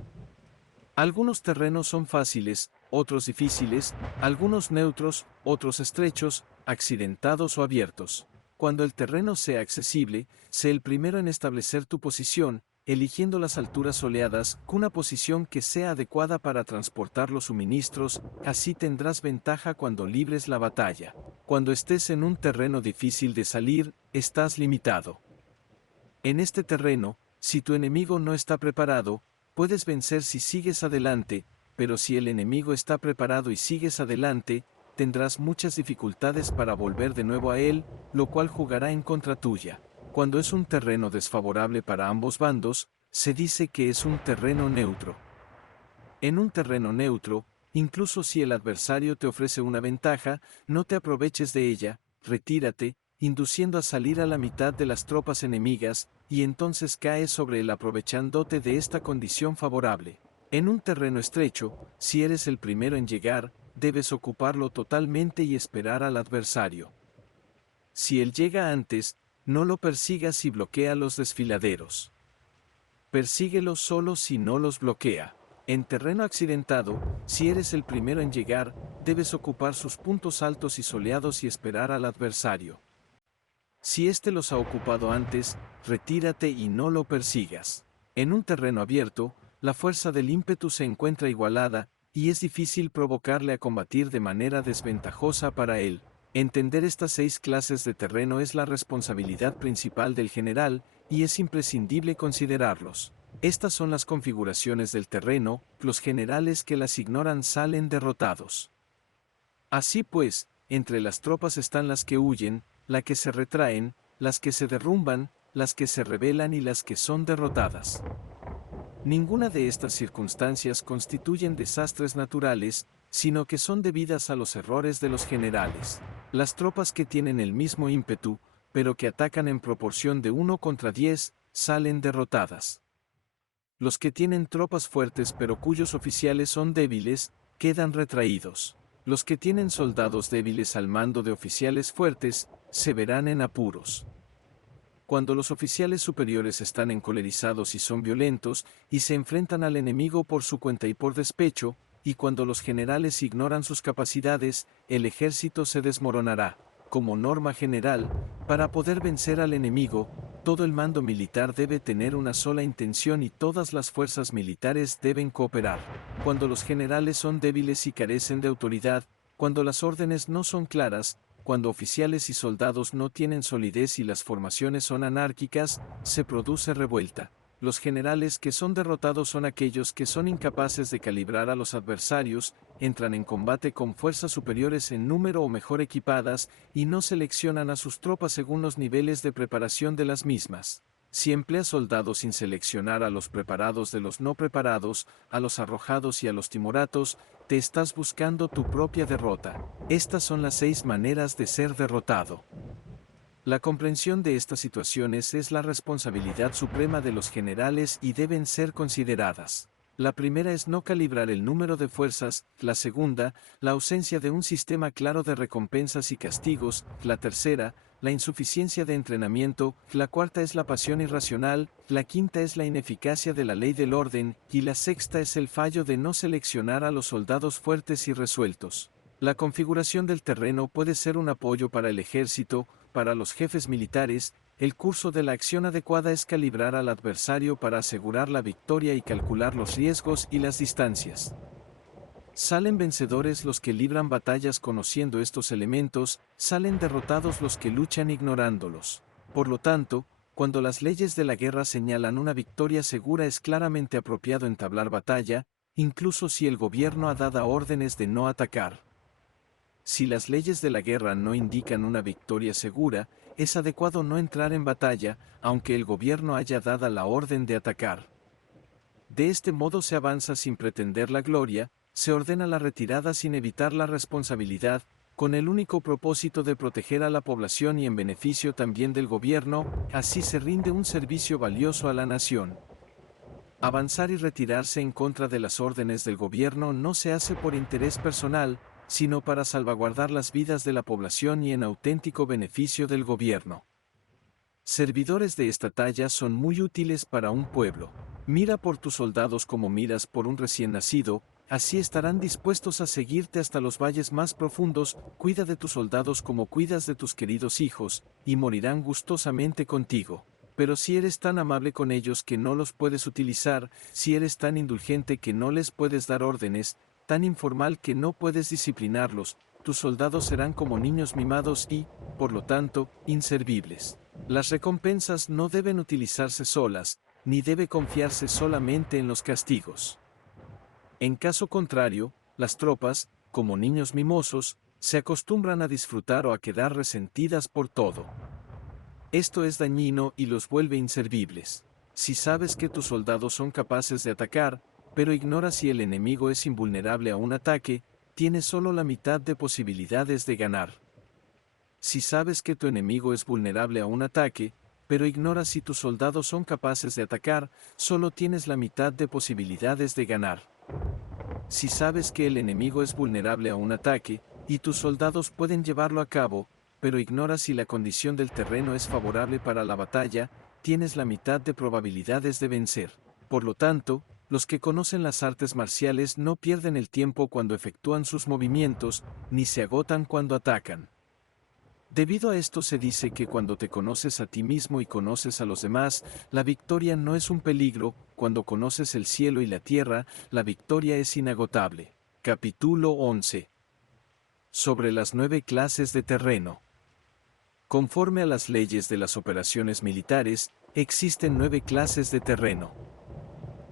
Algunos terrenos son fáciles, otros difíciles, algunos neutros, otros estrechos, accidentados o abiertos. Cuando el terreno sea accesible, sé el primero en establecer tu posición, eligiendo las alturas soleadas, con una posición que sea adecuada para transportar los suministros, así tendrás ventaja cuando libres la batalla. Cuando estés en un terreno difícil de salir, estás limitado. En este terreno, si tu enemigo no está preparado, puedes vencer si sigues adelante, pero si el enemigo está preparado y sigues adelante, tendrás muchas dificultades para volver de nuevo a él, lo cual jugará en contra tuya. Cuando es un terreno desfavorable para ambos bandos, se dice que es un terreno neutro. En un terreno neutro, incluso si el adversario te ofrece una ventaja, no te aproveches de ella, retírate, induciendo a salir a la mitad de las tropas enemigas, y entonces caes sobre él aprovechándote de esta condición favorable. En un terreno estrecho, si eres el primero en llegar, debes ocuparlo totalmente y esperar al adversario. Si él llega antes, no lo persigas y bloquea los desfiladeros. Persíguelo solo si no los bloquea. En terreno accidentado, si eres el primero en llegar, debes ocupar sus puntos altos y soleados y esperar al adversario. Si éste los ha ocupado antes, retírate y no lo persigas. En un terreno abierto, la fuerza del ímpetu se encuentra igualada, y es difícil provocarle a combatir de manera desventajosa para él. Entender estas 6 clases de terreno es la responsabilidad principal del general, y es imprescindible considerarlos. Estas son las configuraciones del terreno, los generales que las ignoran salen derrotados. Así pues, entre las tropas están las que huyen, las que se retraen, las que se derrumban, las que se rebelan y las que son derrotadas. Ninguna de estas circunstancias constituyen desastres naturales, sino que son debidas a los errores de los generales. Las tropas que tienen el mismo ímpetu, pero que atacan en proporción de 1 contra 10, salen derrotadas. Los que tienen tropas fuertes pero cuyos oficiales son débiles, quedan retraídos. Los que tienen soldados débiles al mando de oficiales fuertes, se verán en apuros. Cuando los oficiales superiores están encolerizados y son violentos, y se enfrentan al enemigo por su cuenta y por despecho, y cuando los generales ignoran sus capacidades, el ejército se desmoronará. Como norma general, para poder vencer al enemigo, todo el mando militar debe tener una sola intención y todas las fuerzas militares deben cooperar. Cuando los generales son débiles y carecen de autoridad, cuando las órdenes no son claras, cuando oficiales y soldados no tienen solidez y las formaciones son anárquicas, se produce revuelta. Los generales que son derrotados son aquellos que son incapaces de calibrar a los adversarios, entran en combate con fuerzas superiores en número o mejor equipadas, y no seleccionan a sus tropas según los niveles de preparación de las mismas. Si empleas soldados sin seleccionar a los preparados de los no preparados, a los arrojados y a los timoratos, te estás buscando tu propia derrota. Estas son las 6 maneras de ser derrotado. La comprensión de estas situaciones es la responsabilidad suprema de los generales y deben ser consideradas. La primera es no calibrar el número de fuerzas, la segunda, la ausencia de un sistema claro de recompensas y castigos, la tercera, la insuficiencia de entrenamiento, la cuarta es la pasión irracional, la quinta es la ineficacia de la ley del orden, y la sexta es el fallo de no seleccionar a los soldados fuertes y resueltos. La configuración del terreno puede ser un apoyo para el ejército, para los jefes militares. El curso de la acción adecuada es calibrar al adversario para asegurar la victoria y calcular los riesgos y las distancias. Salen vencedores los que libran batallas conociendo estos elementos, salen derrotados los que luchan ignorándolos. Por lo tanto, cuando las leyes de la guerra señalan una victoria segura, es claramente apropiado entablar batalla, incluso si el gobierno ha dado órdenes de no atacar. Si las leyes de la guerra no indican una victoria segura, es adecuado no entrar en batalla, aunque el gobierno haya dado la orden de atacar. De este modo se avanza sin pretender la gloria, se ordena la retirada sin evitar la responsabilidad, con el único propósito de proteger a la población y en beneficio también del gobierno, así se rinde un servicio valioso a la nación. Avanzar y retirarse en contra de las órdenes del gobierno no se hace por interés personal, sino para salvaguardar las vidas de la población y en auténtico beneficio del gobierno. Servidores de esta talla son muy útiles para un pueblo. Mira por tus soldados como miras por un recién nacido, así estarán dispuestos a seguirte hasta los valles más profundos, cuida de tus soldados como cuidas de tus queridos hijos, y morirán gustosamente contigo. Pero si eres tan amable con ellos que no los puedes utilizar, si eres tan indulgente que no les puedes dar órdenes, tan informal que no puedes disciplinarlos, tus soldados serán como niños mimados y, por lo tanto, inservibles. Las recompensas no deben utilizarse solas, ni debe confiarse solamente en los castigos. En caso contrario, las tropas, como niños mimosos, se acostumbran a disfrutar o a quedar resentidas por todo. Esto es dañino y los vuelve inservibles. Si sabes que tus soldados son capaces de atacar, pero ignoras si el enemigo es invulnerable a un ataque, tienes solo la mitad de posibilidades de ganar. Si sabes que tu enemigo es vulnerable a un ataque, pero ignoras si tus soldados son capaces de atacar, solo tienes la mitad de posibilidades de ganar. Si sabes que el enemigo es vulnerable a un ataque, y tus soldados pueden llevarlo a cabo, pero ignoras si la condición del terreno es favorable para la batalla, tienes la mitad de probabilidades de vencer. Por lo tanto, los que conocen las artes marciales no pierden el tiempo cuando efectúan sus movimientos, ni se agotan cuando atacan. Debido a esto se dice que cuando te conoces a ti mismo y conoces a los demás, la victoria no es un peligro, cuando conoces el cielo y la tierra, la victoria es inagotable. Capítulo 11. Sobre las 9 clases de terreno. Conforme a las leyes de las operaciones militares, existen 9 clases de terreno.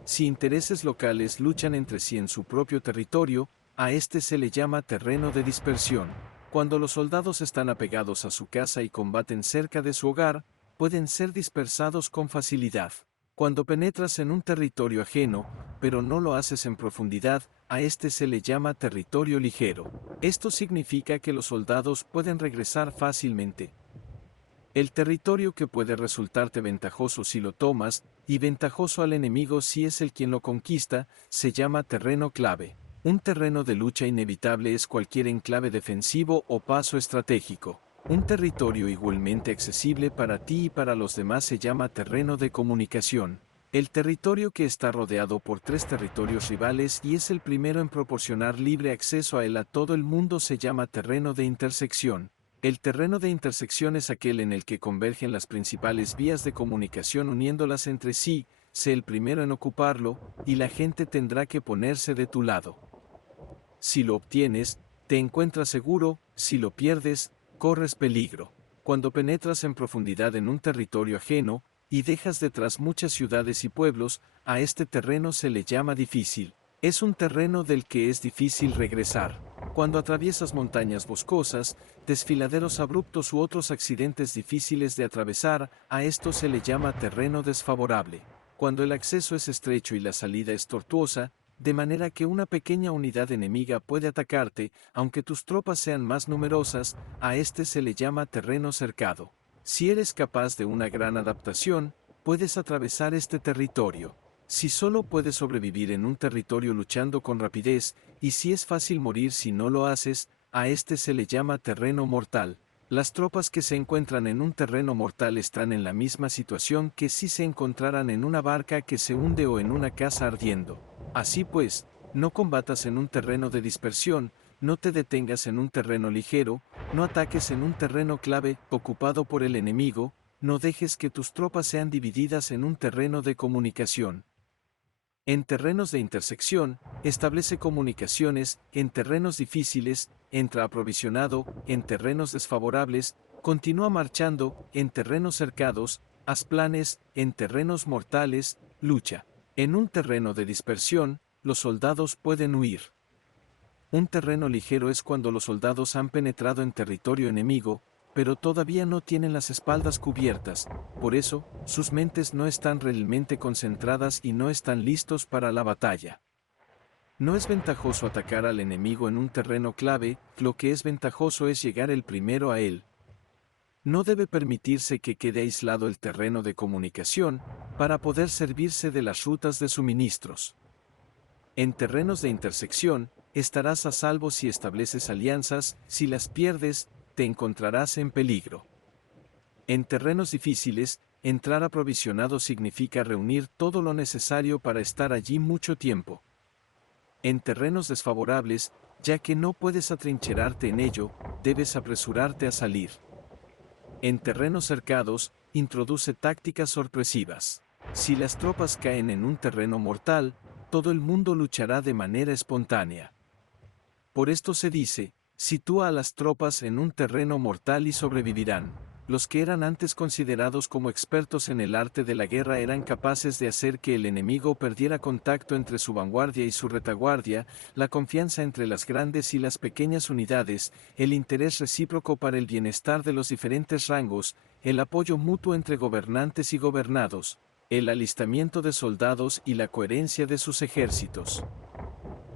Si intereses locales luchan entre sí en su propio territorio, a este se le llama terreno de dispersión. Cuando los soldados están apegados a su casa y combaten cerca de su hogar, pueden ser dispersados con facilidad. Cuando penetras en un territorio ajeno, pero no lo haces en profundidad, a este se le llama territorio ligero. Esto significa que los soldados pueden regresar fácilmente. El territorio que puede resultarte ventajoso si lo tomas, y ventajoso al enemigo si es el quien lo conquista, se llama terreno clave. Un terreno de lucha inevitable es cualquier enclave defensivo o paso estratégico. Un territorio igualmente accesible para ti y para los demás se llama terreno de comunicación. El territorio que está rodeado por 3 territorios rivales y es el primero en proporcionar libre acceso a él a todo el mundo se llama terreno de intersección. El terreno de intersección es aquel en el que convergen las principales vías de comunicación uniéndolas entre sí, sé el primero en ocuparlo, y la gente tendrá que ponerse de tu lado. Si lo obtienes, te encuentras seguro, si lo pierdes, corres peligro. Cuando penetras en profundidad en un territorio ajeno, y dejas detrás muchas ciudades y pueblos, a este terreno se le llama difícil. Es un terreno del que es difícil regresar. Cuando atraviesas montañas boscosas, desfiladeros abruptos u otros accidentes difíciles de atravesar, a esto se le llama terreno desfavorable. Cuando el acceso es estrecho y la salida es tortuosa, de manera que una pequeña unidad enemiga puede atacarte, aunque tus tropas sean más numerosas, a este se le llama terreno cercado. Si eres capaz de una gran adaptación, puedes atravesar este territorio. Si solo puedes sobrevivir en un territorio luchando con rapidez, y si es fácil morir si no lo haces, a este se le llama terreno mortal. Las tropas que se encuentran en un terreno mortal están en la misma situación que si se encontraran en una barca que se hunde o en una casa ardiendo. Así pues, no combatas en un terreno de dispersión, no te detengas en un terreno ligero, no ataques en un terreno clave ocupado por el enemigo, no dejes que tus tropas sean divididas en un terreno de comunicación. En terrenos de intersección, establece comunicaciones, en terrenos difíciles, entra aprovisionado, en terrenos desfavorables, continúa marchando, en terrenos cercados, haz planes, en terrenos mortales, lucha. En un terreno de dispersión, los soldados pueden huir. Un terreno ligero es cuando los soldados han penetrado en territorio enemigo, pero todavía no tienen las espaldas cubiertas, por eso, sus mentes no están realmente concentradas y no están listos para la batalla. No es ventajoso atacar al enemigo en un terreno clave, lo que es ventajoso es llegar el primero a él. No debe permitirse que quede aislado el terreno de comunicación, para poder servirse de las rutas de suministros. En terrenos de intersección, estarás a salvo si estableces alianzas, si las pierdes, te encontrarás en peligro. En terrenos difíciles, entrar aprovisionado significa reunir todo lo necesario para estar allí mucho tiempo. En terrenos desfavorables, ya que no puedes atrincherarte en ello, debes apresurarte a salir. En terrenos cercados, introduce tácticas sorpresivas. Si las tropas caen en un terreno mortal, todo el mundo luchará de manera espontánea. Por esto se dice, sitúa a las tropas en un terreno mortal y sobrevivirán. Los que eran antes considerados como expertos en el arte de la guerra eran capaces de hacer que el enemigo perdiera contacto entre su vanguardia y su retaguardia, la confianza entre las grandes y las pequeñas unidades, el interés recíproco para el bienestar de los diferentes rangos, el apoyo mutuo entre gobernantes y gobernados, el alistamiento de soldados y la coherencia de sus ejércitos.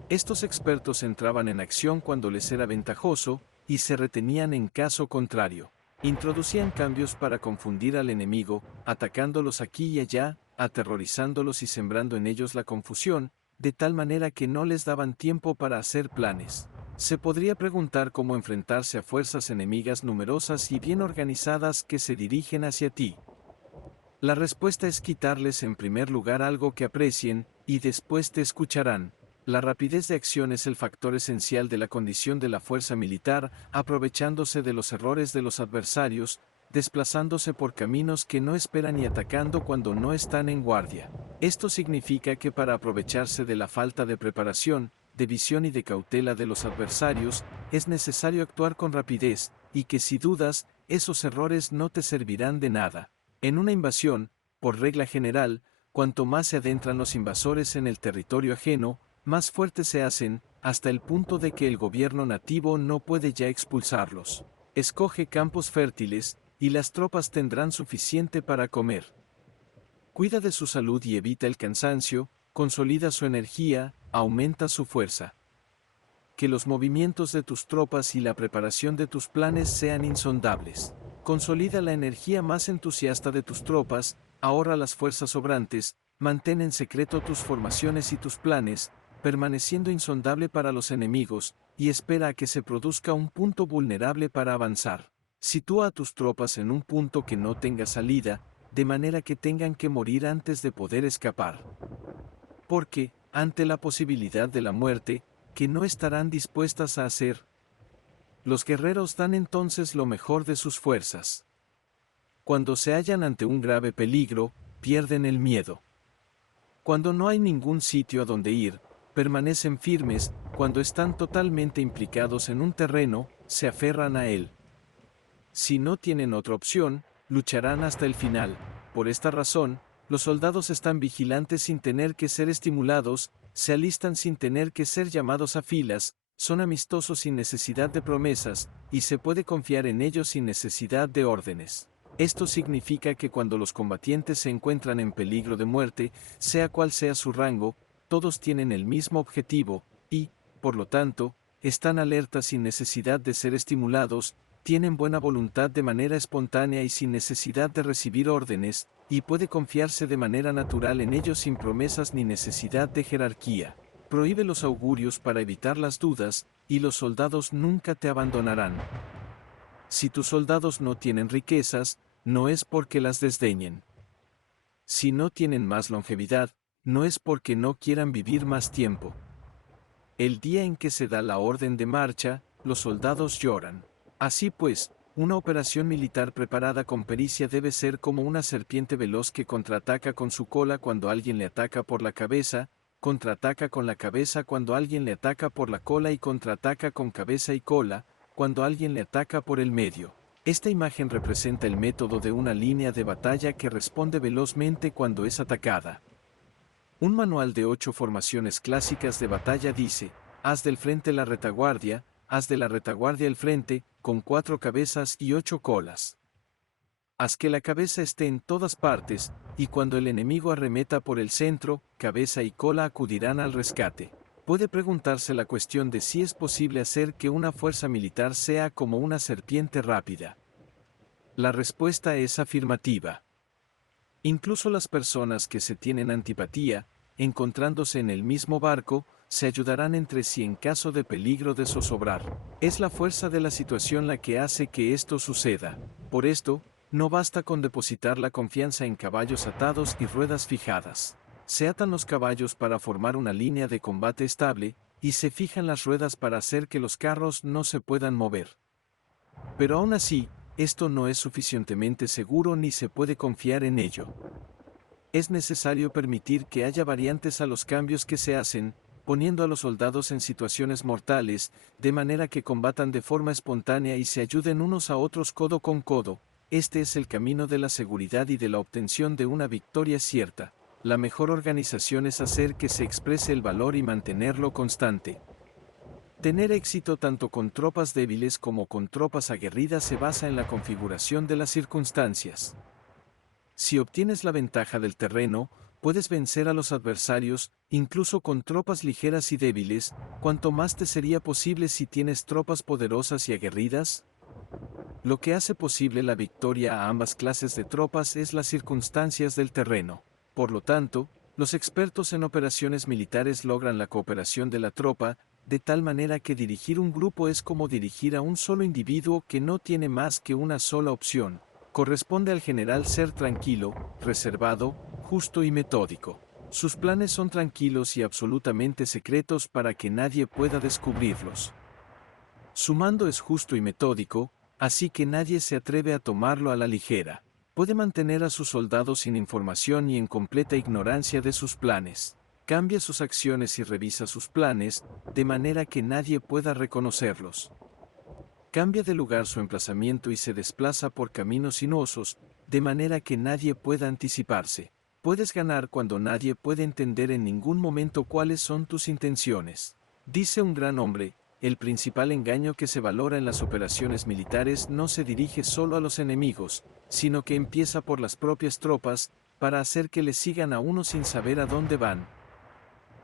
Estos expertos entraban en acción cuando les era ventajoso, y se retenían en caso contrario. Introducían cambios para confundir al enemigo, atacándolos aquí y allá, aterrorizándolos y sembrando en ellos la confusión, de tal manera que no les daban tiempo para hacer planes. Se podría preguntar cómo enfrentarse a fuerzas enemigas numerosas y bien organizadas que se dirigen hacia ti. La respuesta es quitarles en primer lugar algo que aprecien, y después te escucharán. La rapidez de acción es el factor esencial de la condición de la fuerza militar, aprovechándose de los errores de los adversarios, desplazándose por caminos que no esperan y atacando cuando no están en guardia. Esto significa que para aprovecharse de la falta de preparación, de visión y de cautela de los adversarios, es necesario actuar con rapidez, y que si dudas, esos errores no te servirán de nada. En una invasión, por regla general, cuanto más se adentran los invasores en el territorio ajeno, más fuertes se hacen, hasta el punto de que el gobierno nativo no puede ya expulsarlos. Escoge campos fértiles, y las tropas tendrán suficiente para comer. Cuida de su salud y evita el cansancio, consolida su energía, aumenta su fuerza. Que los movimientos de tus tropas y la preparación de tus planes sean insondables. Consolida la energía más entusiasta de tus tropas, ahorra las fuerzas sobrantes, mantén en secreto tus formaciones y tus planes, permaneciendo insondable para los enemigos, y espera a que se produzca un punto vulnerable para avanzar. Sitúa a tus tropas en un punto que no tenga salida, de manera que tengan que morir antes de poder escapar. Porque, ante la posibilidad de la muerte, que no estarán dispuestas a hacer, los guerreros dan entonces lo mejor de sus fuerzas. Cuando se hallan ante un grave peligro, pierden el miedo. Cuando no hay ningún sitio a donde ir, permanecen firmes, cuando están totalmente implicados en un terreno, se aferran a él. Si no tienen otra opción, lucharán hasta el final. Por esta razón, los soldados están vigilantes sin tener que ser estimulados, se alistan sin tener que ser llamados a filas, son amistosos sin necesidad de promesas, y se puede confiar en ellos sin necesidad de órdenes. Esto significa que cuando los combatientes se encuentran en peligro de muerte, sea cual sea su rango, todos tienen el mismo objetivo, y, por lo tanto, están alertas sin necesidad de ser estimulados, tienen buena voluntad de manera espontánea y sin necesidad de recibir órdenes, y puede confiarse de manera natural en ellos sin promesas ni necesidad de jerarquía. Prohíbe los augurios para evitar las dudas, y los soldados nunca te abandonarán. Si tus soldados no tienen riquezas, no es porque las desdeñen. Si no tienen más longevidad, no es porque no quieran vivir más tiempo. El día en que se da la orden de marcha, los soldados lloran. Así pues, una operación militar preparada con pericia debe ser como una serpiente veloz que contraataca con su cola cuando alguien le ataca por la cabeza, contraataca con la cabeza cuando alguien le ataca por la cola y contraataca con cabeza y cola, cuando alguien le ataca por el medio. Esta imagen representa el método de una línea de batalla que responde velozmente cuando es atacada. Un manual de 8 formaciones clásicas de batalla dice: haz del frente la retaguardia, haz de la retaguardia el frente, con 4 cabezas y 8 colas. Haz que la cabeza esté en todas partes, y cuando el enemigo arremeta por el centro, cabeza y cola acudirán al rescate. Puede preguntarse la cuestión de si es posible hacer que una fuerza militar sea como una serpiente rápida. La respuesta es afirmativa. Incluso las personas que se tienen antipatía, encontrándose en el mismo barco, se ayudarán entre sí en caso de peligro de zozobrar. Es la fuerza de la situación la que hace que esto suceda. Por esto, no basta con depositar la confianza en caballos atados y ruedas fijadas. Se atan los caballos para formar una línea de combate estable, y se fijan las ruedas para hacer que los carros no se puedan mover. Pero aún así, esto no es suficientemente seguro ni se puede confiar en ello. Es necesario permitir que haya variantes a los cambios que se hacen, poniendo a los soldados en situaciones mortales, de manera que combatan de forma espontánea y se ayuden unos a otros codo con codo. Este es el camino de la seguridad y de la obtención de una victoria cierta. La mejor organización es hacer que se exprese el valor y mantenerlo constante. Tener éxito tanto con tropas débiles como con tropas aguerridas se basa en la configuración de las circunstancias. Si obtienes la ventaja del terreno, puedes vencer a los adversarios, incluso con tropas ligeras y débiles. ¿Cuánto más te sería posible si tienes tropas poderosas y aguerridas? Lo que hace posible la victoria a ambas clases de tropas es las circunstancias del terreno. Por lo tanto, los expertos en operaciones militares logran la cooperación de la tropa, de tal manera que dirigir un grupo es como dirigir a un solo individuo que no tiene más que una sola opción. Corresponde al general ser tranquilo, reservado, justo y metódico. Sus planes son tranquilos y absolutamente secretos para que nadie pueda descubrirlos. Su mando es justo y metódico, así que nadie se atreve a tomarlo a la ligera. Puede mantener a sus soldados sin información y en completa ignorancia de sus planes. Cambia sus acciones y revisa sus planes, de manera que nadie pueda reconocerlos. Cambia de lugar su emplazamiento y se desplaza por caminos sinuosos, de manera que nadie pueda anticiparse. Puedes ganar cuando nadie puede entender en ningún momento cuáles son tus intenciones. Dice un gran hombre, el principal engaño que se valora en las operaciones militares no se dirige solo a los enemigos, sino que empieza por las propias tropas, para hacer que le sigan a uno sin saber a dónde van.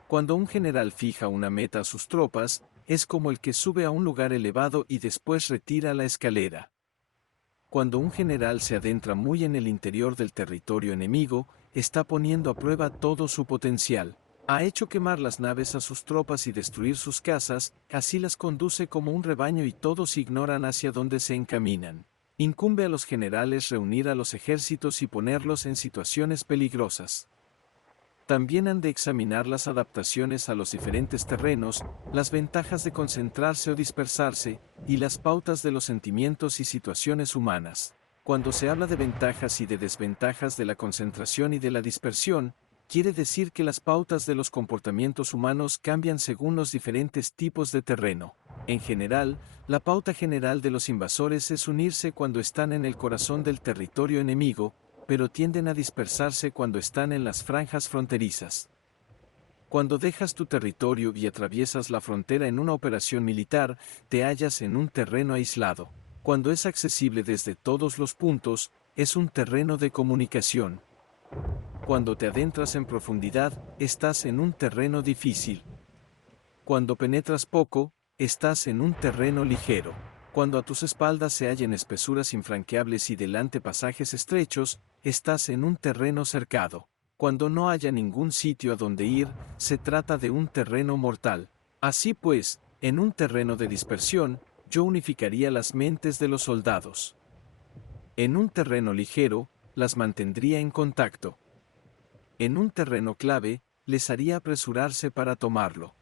Cuando un general fija una meta a sus tropas, es como el que sube a un lugar elevado y después retira la escalera. Cuando un general se adentra muy en el interior del territorio enemigo, está poniendo a prueba todo su potencial. Ha hecho quemar las naves a sus tropas y destruir sus casas, así las conduce como un rebaño y todos ignoran hacia dónde se encaminan. Incumbe a los generales reunir a los ejércitos y ponerlos en situaciones peligrosas. También han de examinar las adaptaciones a los diferentes terrenos, las ventajas de concentrarse o dispersarse, y las pautas de los sentimientos y situaciones humanas. Cuando se habla de ventajas y de desventajas de la concentración y de la dispersión, quiere decir que las pautas de los comportamientos humanos cambian según los diferentes tipos de terreno. En general, la pauta general de los invasores es unirse cuando están en el corazón del territorio enemigo, pero tienden a dispersarse cuando están en las franjas fronterizas. Cuando dejas tu territorio y atraviesas la frontera en una operación militar, te hallas en un terreno aislado. Cuando es accesible desde todos los puntos, es un terreno de comunicación. Cuando te adentras en profundidad, estás en un terreno difícil. Cuando penetras poco, estás en un terreno ligero. Cuando a tus espaldas se hallen espesuras infranqueables y delante pasajes estrechos, estás en un terreno cercado. Cuando no haya ningún sitio a donde ir, se trata de un terreno mortal. Así pues, en un terreno de dispersión, yo unificaría las mentes de los soldados. En un terreno ligero, las mantendría en contacto. En un terreno clave, les haría apresurarse para tomarlo.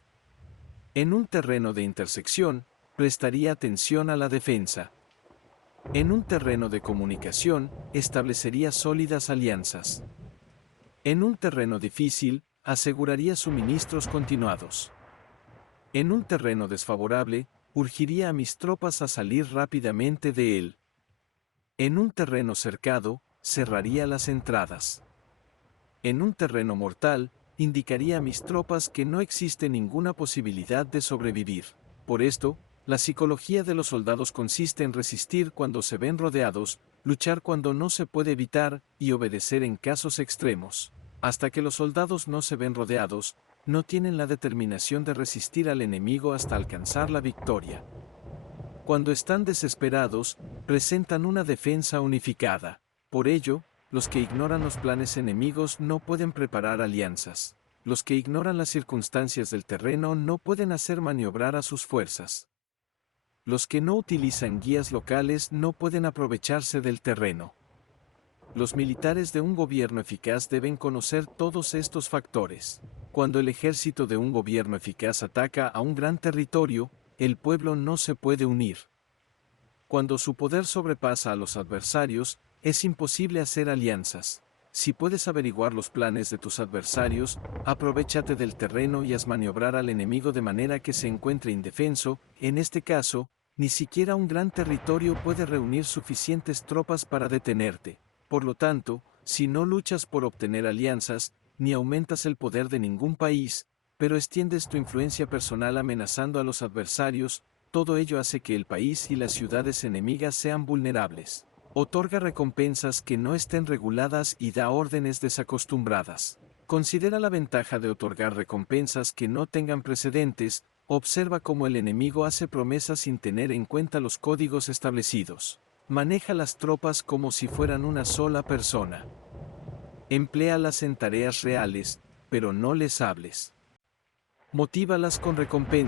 En un terreno de intersección, prestaría atención a la defensa. En un terreno de comunicación, establecería sólidas alianzas. En un terreno difícil, aseguraría suministros continuados. En un terreno desfavorable, urgiría a mis tropas a salir rápidamente de él. En un terreno cercado, cerraría las entradas. En un terreno mortal, indicaría a mis tropas que no existe ninguna posibilidad de sobrevivir. Por esto, la psicología de los soldados consiste en resistir cuando se ven rodeados, luchar cuando no se puede evitar, y obedecer en casos extremos. Hasta que los soldados no se ven rodeados, no tienen la determinación de resistir al enemigo hasta alcanzar la victoria. Cuando están desesperados, presentan una defensa unificada. Por ello, los que ignoran los planes enemigos no pueden preparar alianzas. Los que ignoran las circunstancias del terreno no pueden hacer maniobrar a sus fuerzas. Los que no utilizan guías locales no pueden aprovecharse del terreno. Los militares de un gobierno eficaz deben conocer todos estos factores. Cuando el ejército de un gobierno eficaz ataca a un gran territorio, el pueblo no se puede unir. Cuando su poder sobrepasa a los adversarios, es imposible hacer alianzas. Si puedes averiguar los planes de tus adversarios, aprovéchate del terreno y haz maniobrar al enemigo de manera que se encuentre indefenso. En este caso, ni siquiera un gran territorio puede reunir suficientes tropas para detenerte. Por lo tanto, si no luchas por obtener alianzas, ni aumentas el poder de ningún país, pero extiendes tu influencia personal amenazando a los adversarios, todo ello hace que el país y las ciudades enemigas sean vulnerables. Otorga recompensas que no estén reguladas y da órdenes desacostumbradas. Considera la ventaja de otorgar recompensas que no tengan precedentes. Observa cómo el enemigo hace promesas sin tener en cuenta los códigos establecidos. Maneja las tropas como si fueran una sola persona. Empléalas en tareas reales, pero no les hables. Motívalas con recompensas.